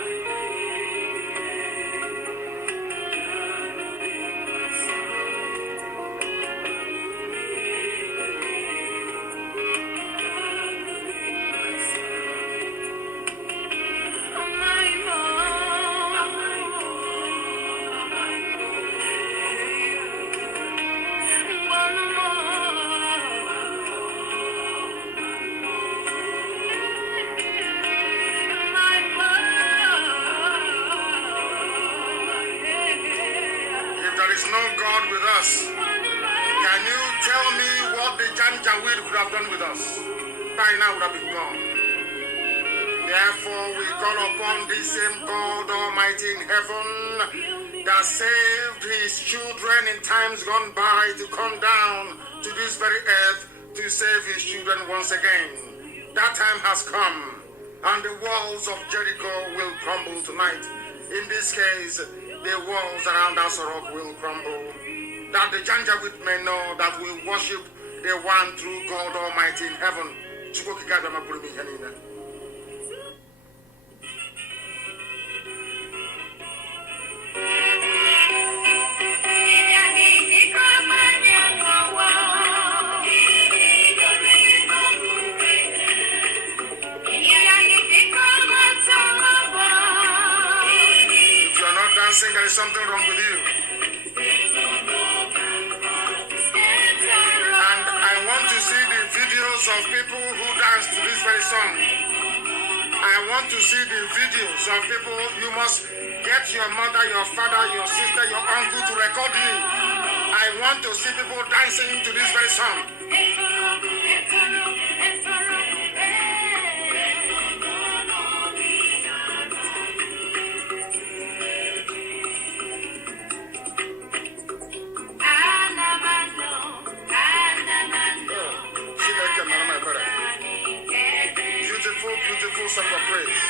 God will be my side. Am I more? Am I more? Am I one If there is no God with us, can you tell me what the Janjaweed could have done with us? By now would have been gone. Therefore, we call upon this same God Almighty in heaven that saved His children in times gone by to come down to this very earth to save His children once again. That time has come, and the walls of Jericho will crumble tonight. In this case, the walls around Asorok will crumble, that the Janjaweed may know that we worship the one true God Almighty in heaven. If you're not dancing, there is something wrong with you. And I want to see the videos of people who dance to this very song. I want to see the videos of people. You must get your mother, your father, your sister, your uncle to record you. I want to see people dancing to this very song. Beautiful song of praise.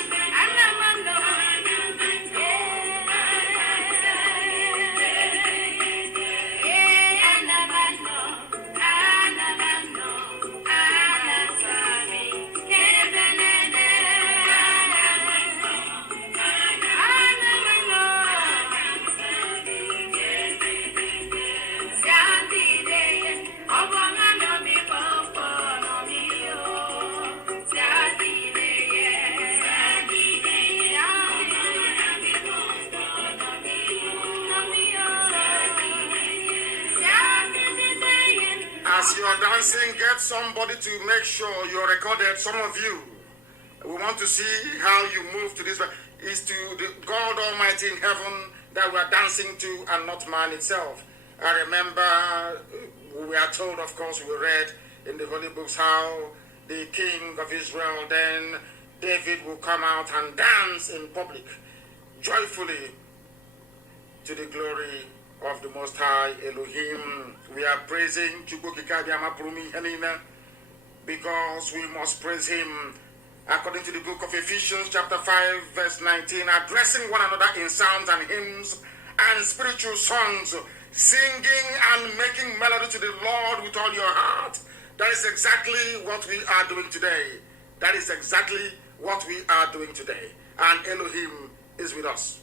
As you are dancing, get somebody to make sure you're recorded. Some of you, we want to see how you move to this. It's to the God Almighty in heaven that we are dancing to and not man itself. I remember we are told, of course, we read in the Holy Books how the king of Israel, then David, will come out and dance in public joyfully to the glory of the Most High Elohim. We are praising because we must praise him according to the book of Ephesians chapter 5 verse 19, addressing one another in psalms and hymns and spiritual songs, singing and making melody to the Lord with all your heart. That is exactly what we are doing today. That is exactly what we are doing today. And Elohim is with us.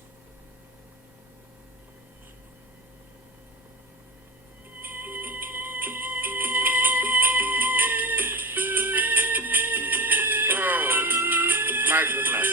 My goodness.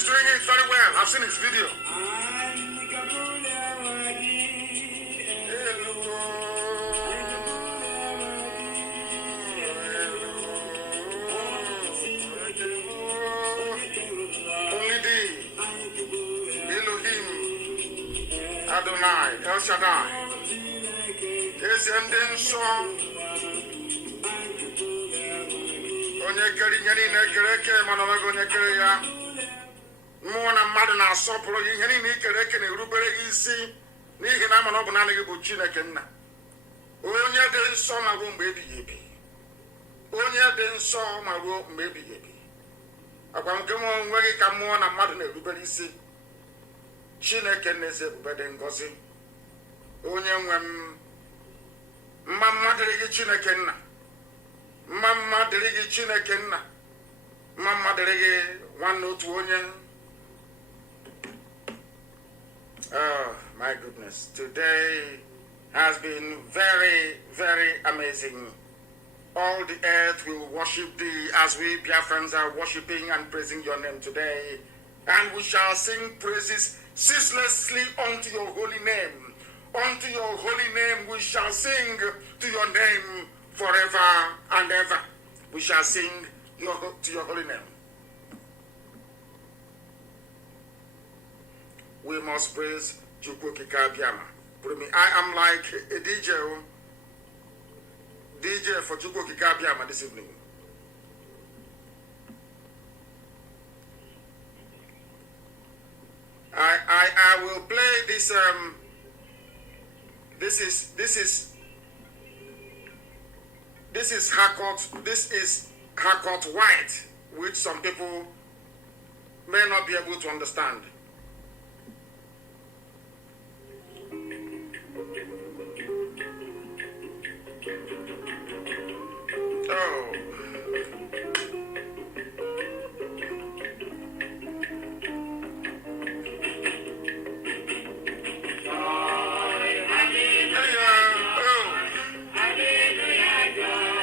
He's doing it very well. I've seen his video. Adonai, El Shaddai, his ending song, onye kere ihe niile kere eke mana onweghị onye kere ya. Mmụọ na mmadụ na-asọpụrụ gị, ihe niile ikere eke na-erubere gị isi n'ihi na ama na ọ bụ naanị gị bụ Chineke nna. Onye dị nsọ ma ruo mgbe ebighị ebi. Onye dị nsọ ma ruo mgbe ebighị ebi. Agwa nke m onwe gị ka mmụọ na mmadụ na-erubere isi. Chineke na-eze ebube dị ngọzi. Onye nwe m, mma mma dịrị gị Chineke nna. Mma mma dịrị gị Chineke nna. Mma mma dịrị gị nwanne otu onye. Oh my goodness, today has been very, very amazing. All the earth will worship thee as we Biafrans are worshiping and praising your name today. And we shall sing praises ceaselessly unto your holy name. Unto your holy name we shall sing to your name forever and ever. We shall sing to your holy name. We must praise Chukwu Kikabiama. I am like a DJ for Chukwu Kikabiama this evening. I will play this this is Harcourt White, which some people may not be able to understand. Oh.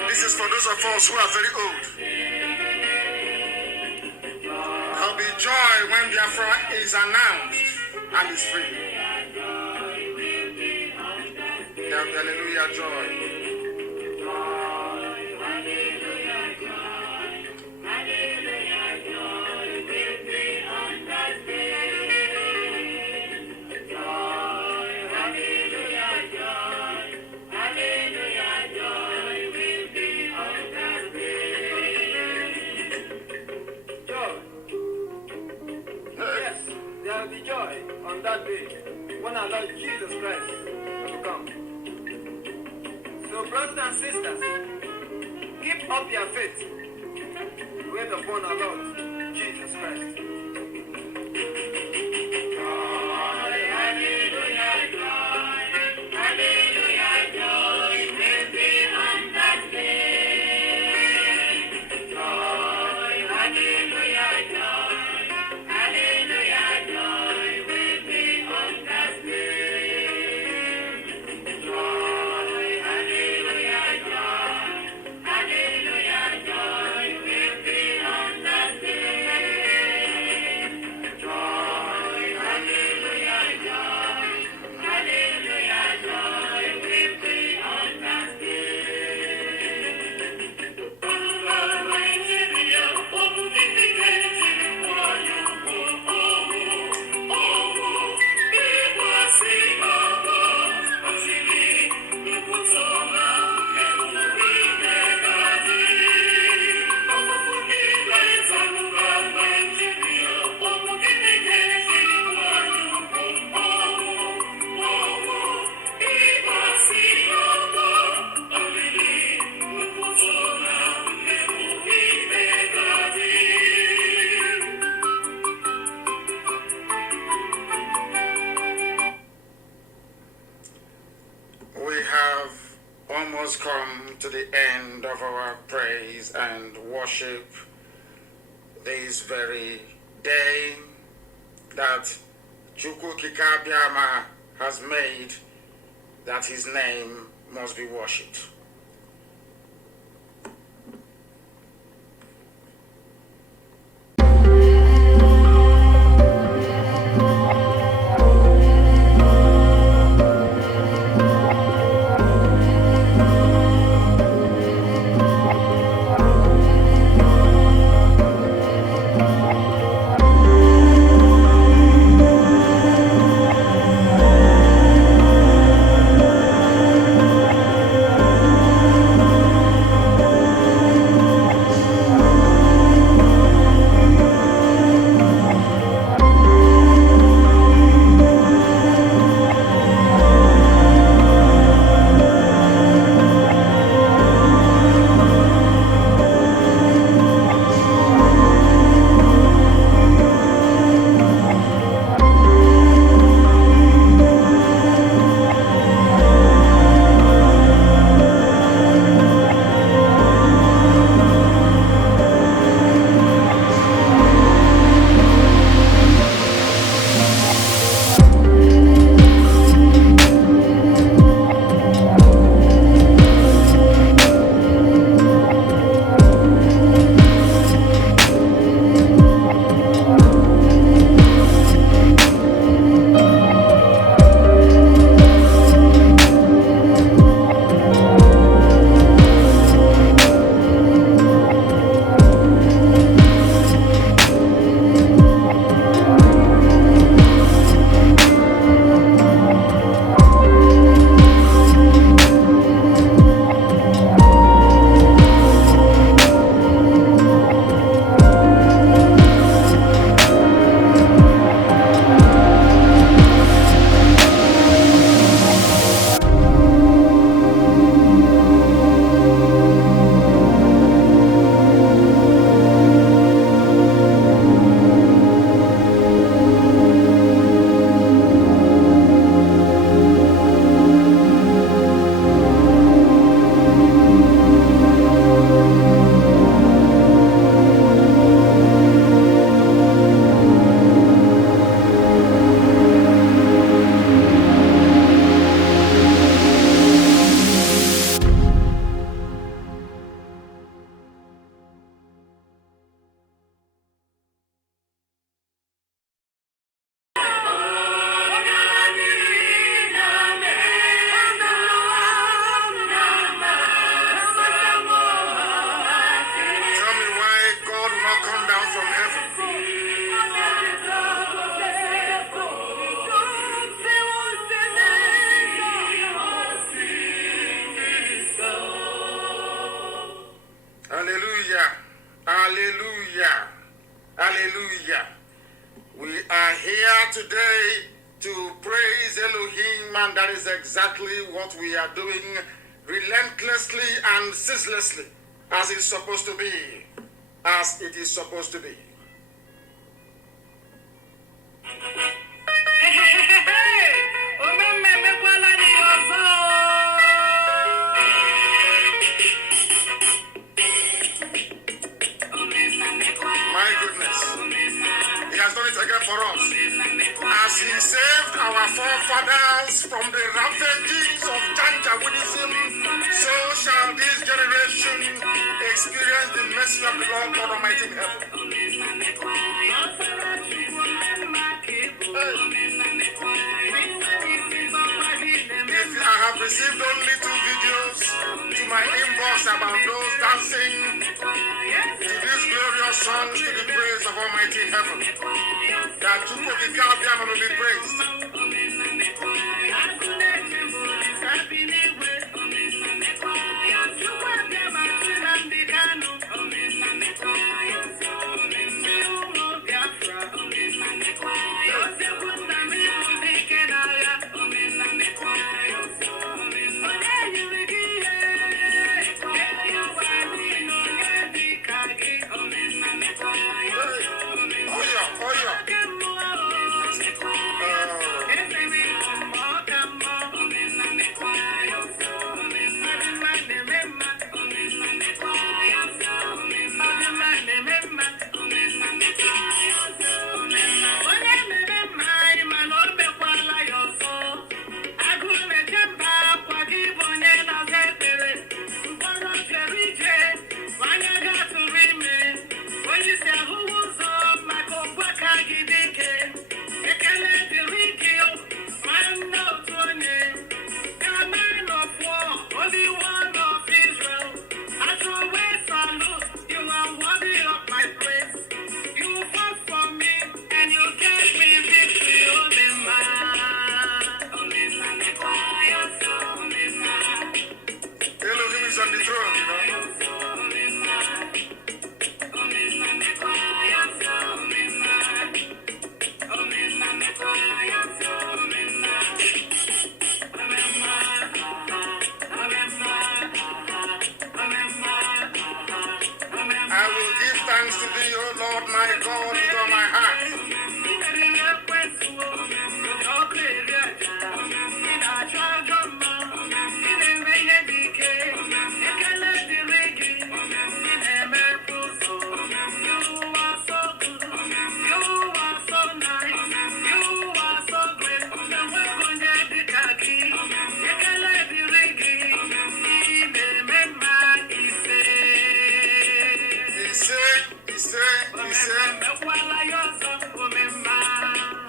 This is for those of us who are very old. There'll be joy when Biafra is announced and is free. There'll be hallelujah joy. On that day, when our Lord Jesus Christ will come. So, brothers and sisters, keep up your faith. Wait upon our Lord Jesus Christ. Come to the end of our praise and worship this very day that Chukwu Kikabiama has made, that his name must be worshipped. today to praise Elohim, and that is exactly what we are doing relentlessly and ceaselessly, as it's supposed to be, as it is supposed to be. My goodness, he has done it again for us. As he saved our forefathers from the ravages of Janjaweedism, so shall this generation experience the mercy of the Lord God Almighty in heaven. If I have received only 2 videos to my inbox about those dancing to these glorious songs to the praise of Almighty in heaven, that Chukwuka will be praised.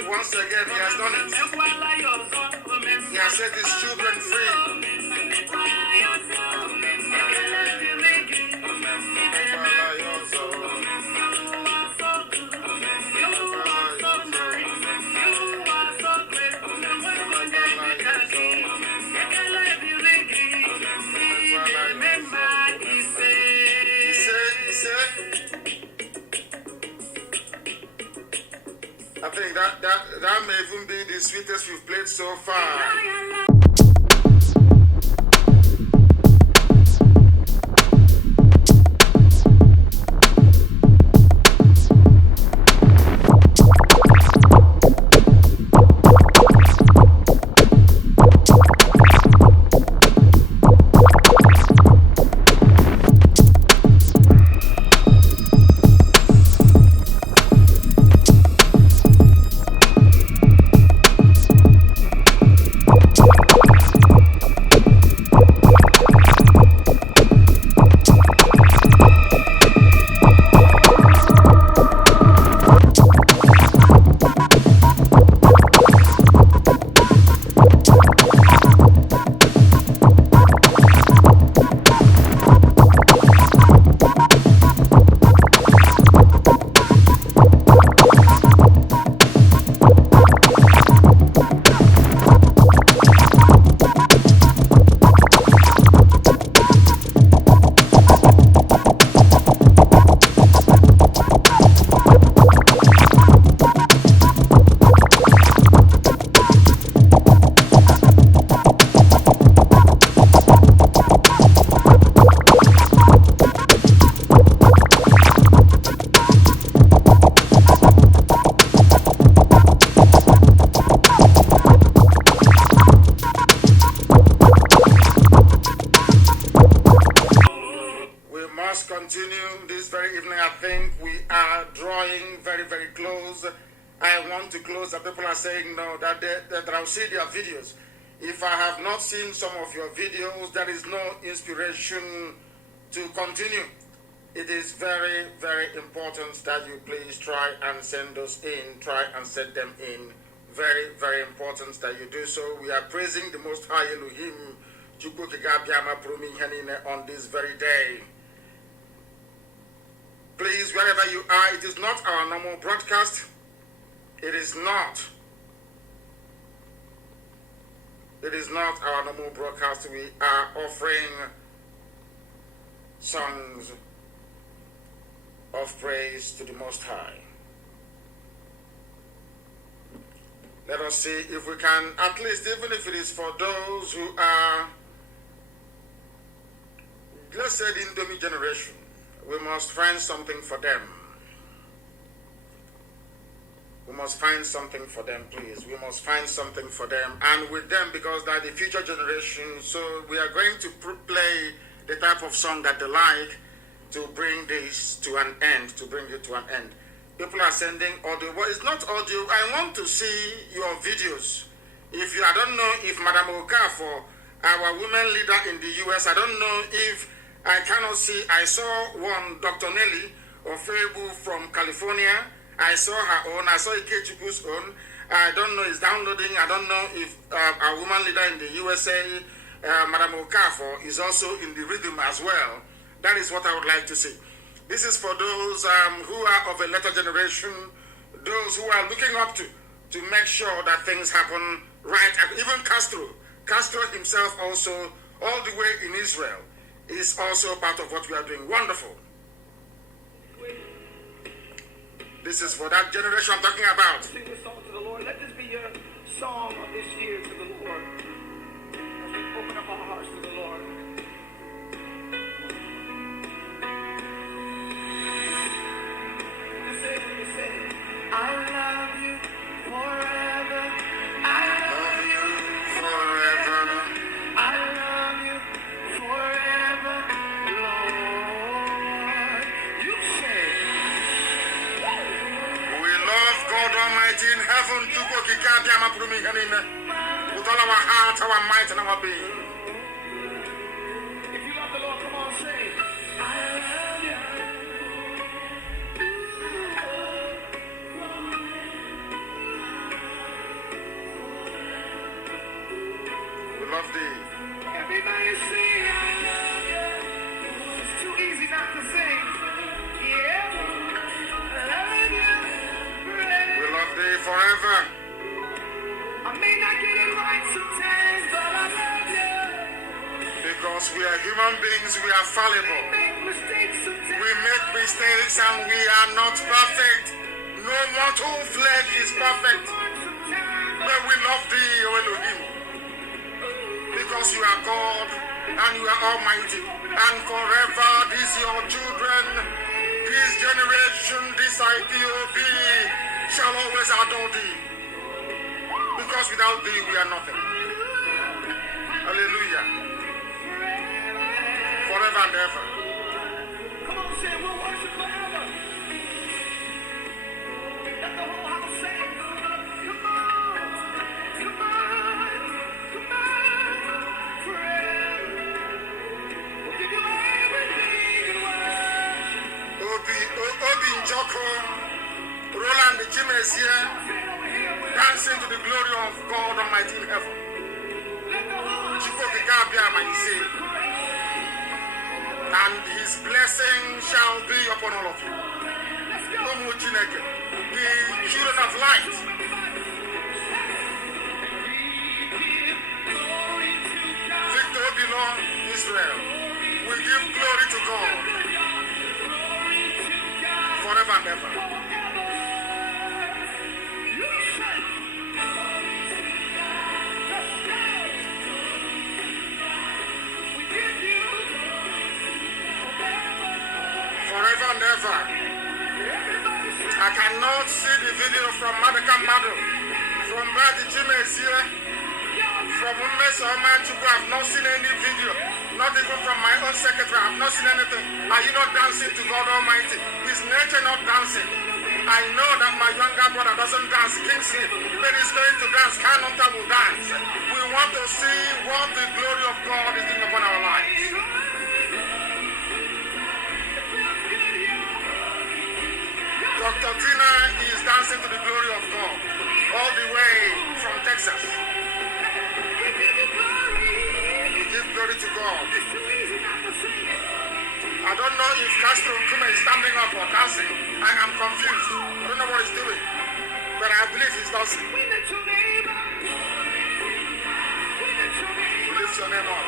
Once again, he has done it. He has set his children free. I think that may even be the sweetest we've played so far. continue this very evening. I think we are drawing very, very close. I want to close. The people are saying no, that I'll see their videos. If I have not seen some of your videos, there is no inspiration to continue. It is very, very important that you please try and send those in. Try and send them in. Very, very important that you do so. We are praising the Most High Elohim on this very day. Please, wherever you are, it is not our normal broadcast. It is not. It is not our normal broadcast. We are offering songs of praise to the Most High. Let us see if we can, at least, even if it is for those who are, let's say, the Indomie generation, we must find something for them. We must find something for them, please. We must find something for them, and with them, because they're the future generation. So we are going to play the type of song that they like to bring this to an end, to bring it to an end. People are sending audio, but it's not audio. I want to see your videos. If you, I don't know if Madam Okafor, our women leader in the US, I don't know if I cannot see. I saw one, Dr. Nelly Ofebu from California. I saw her own. I saw Ikechukwu's own. I don't know, it's downloading. I don't know if our woman leader in the USA, Madam Okafor, is also in the rhythm as well. That is what I would like to see. This is for those who are of a later generation, those who are looking up to make sure that things happen right. And even Castro himself also, all the way in Israel, is also part of what we are doing. Wonderful. This is for that generation I'm talking about. Sing this song to the Lord. Let this be your song of this year to the Lord. As we open up our hearts to the Lord. Just say it when you say it. I love you forever. I love you forever. I love you forever, Lord. You say. God Almighty in heaven, with all our heart, our might, and our being. If you love the Lord, come on, say, I love you. We love thee. Everybody sing, I love you. It's too easy not to sing. Yeah, I love you. We love thee forever. I may not get it right sometimes, but I love you. Because we are human beings, we are fallible. Make mistakes sometimes. We make mistakes and we are not perfect. No mortal flesh is perfect. But we love thee, O Elohim. Because you are God and you are Almighty. And forever, these your children, this generation, this IPOB shall always adore thee. Because without thee we are nothing. Hallelujah. Forever and ever. Come on, say we'll worship forever. Let the whole house say it. Come on, come on, come on, forever. We'll give you everything in worship. Obi Njoko, Roland Jimenez here, dancing to the glory of God Almighty in heaven. And his blessing shall be upon all of you. The children of light. Victor belongs Israel. We give glory to God forever and ever. Forever and ever. I cannot see the video from Madaka Madu, from where the gym is here. From Mr. Omanchuku, I have not seen any video. Not even from my own secretary. I have not seen anything. Are you not dancing to God Almighty? Is nature not dancing? I know that my younger brother doesn't dance. Kingsley, but he's going to dance. Kanonta will dance. We want to see what the glory of God is doing upon our lives. Dr. Tina is dancing to the glory of God all the way from Texas. We give glory to God. I don't know if Castro Nkume is standing up or dancing. I am confused. I don't know what he's doing. But I believe he's dancing. Lift your name up.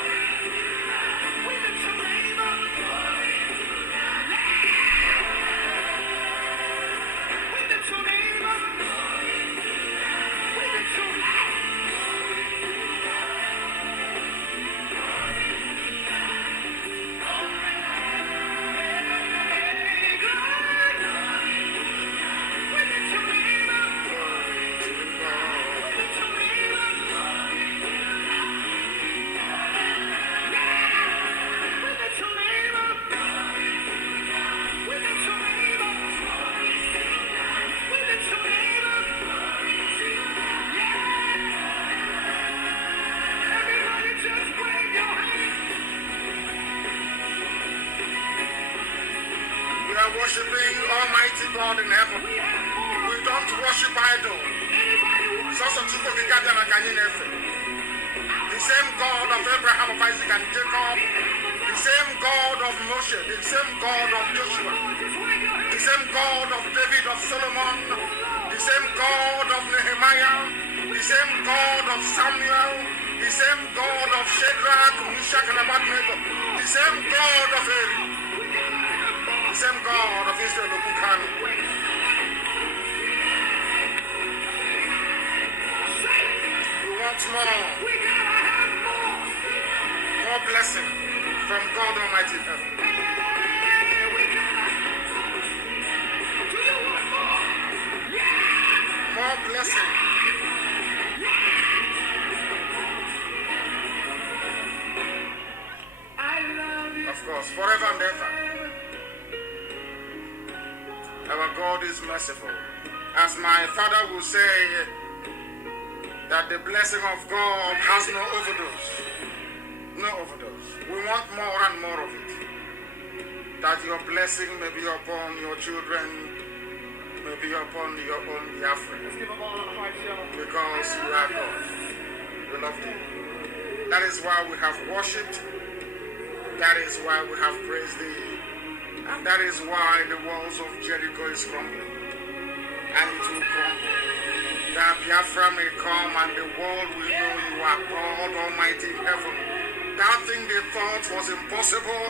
Worshiping Almighty God in heaven. We don't worship idols. The same God of Abraham, of Isaac, and Jacob, the same God of Moshe, the same God of Joshua, the same God of David, of Solomon, the same God of Nehemiah, the same God of Samuel, the same God of Shadrach, Meshach, and Abednego, the same God of Eli. The same God of Israel, Kanu. We want more. More blessing from God Almighty in heaven. More blessing. Of course, forever and ever. Our God is merciful. As my father will say, that the blessing of God has no overdose. No overdose. We want more and more of it. That your blessing may be upon your children, may be upon your own Biafra. Because you are God. We love you. That is why we have worshipped. That is why we have praised thee. And that is why the walls of Jericho is crumbling. And it will crumble. That Biafra may come and the world will know you are God Almighty in heaven. That thing they thought was impossible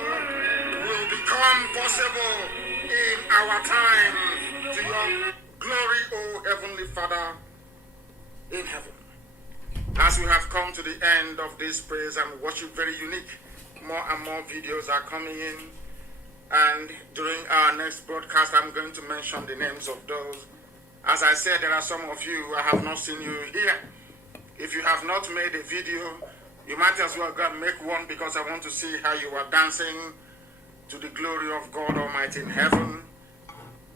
will become possible in our time. To your glory, O Heavenly Father in heaven. As we have come to the end of this praise and worship, very unique. More and more videos are coming in. And during our next broadcast, I'm going to mention the names of those. As I said, there are some of you, I have not seen you here. If you have not made a video, you might as well go and make one, because I want to see how you are dancing to the glory of God Almighty in heaven.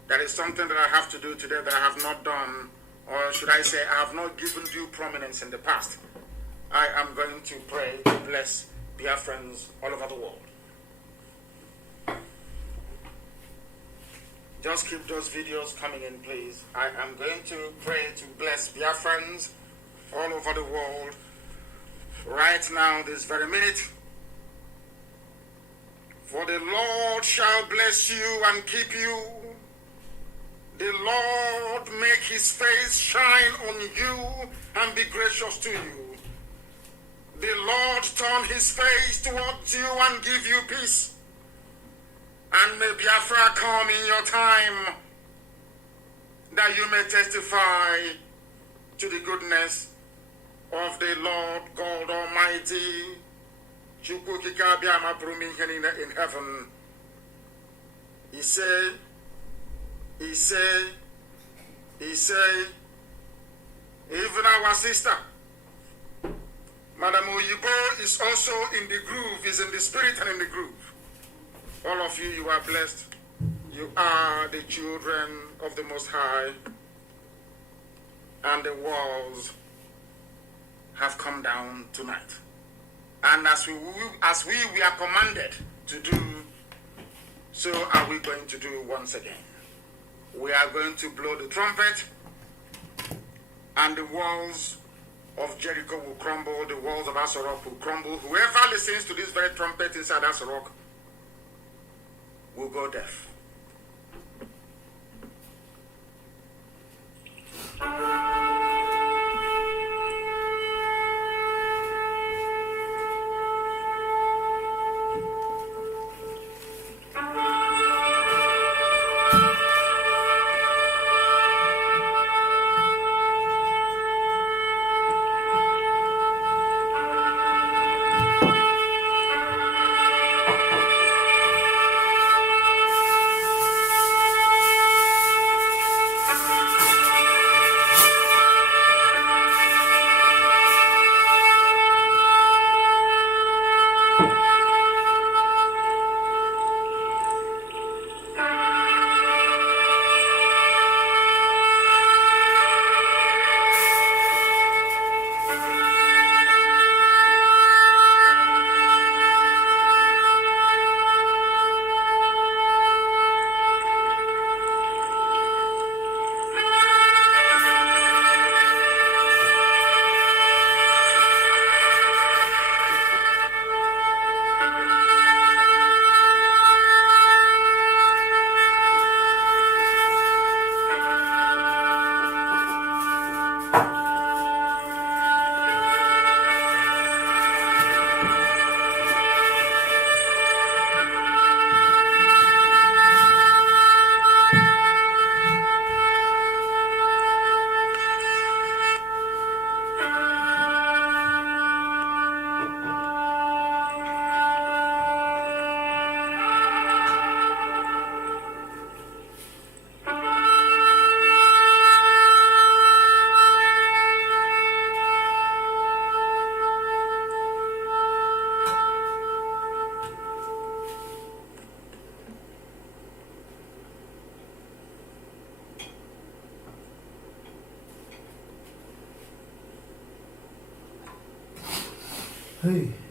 That is something that I have to do today that I have not done, or should I say, I have not given due prominence in the past. I am going to pray to bless Biafrans all over the world. Just keep those videos coming in, please. I am going to pray to bless Biafrans all over the world right now, this very minute. For the Lord shall bless you and keep you. The Lord make his face shine on you and be gracious to you. The Lord turn his face towards you and give you peace. And may Biafra come in your time, that you may testify to the goodness of the Lord God Almighty, in heaven. He said, even our sister, Madam OBI-IGBO is also in the groove, is in the spirit and in the groove. All of you, you are blessed. You are the children of the Most High, and the walls have come down tonight. And as we are commanded to do, so are we going to do once again. We are going to blow the trumpet, and the walls of Jericho will crumble, the walls of Asorok will crumble. Whoever listens to this very trumpet inside Asorok will go deaf. Hey.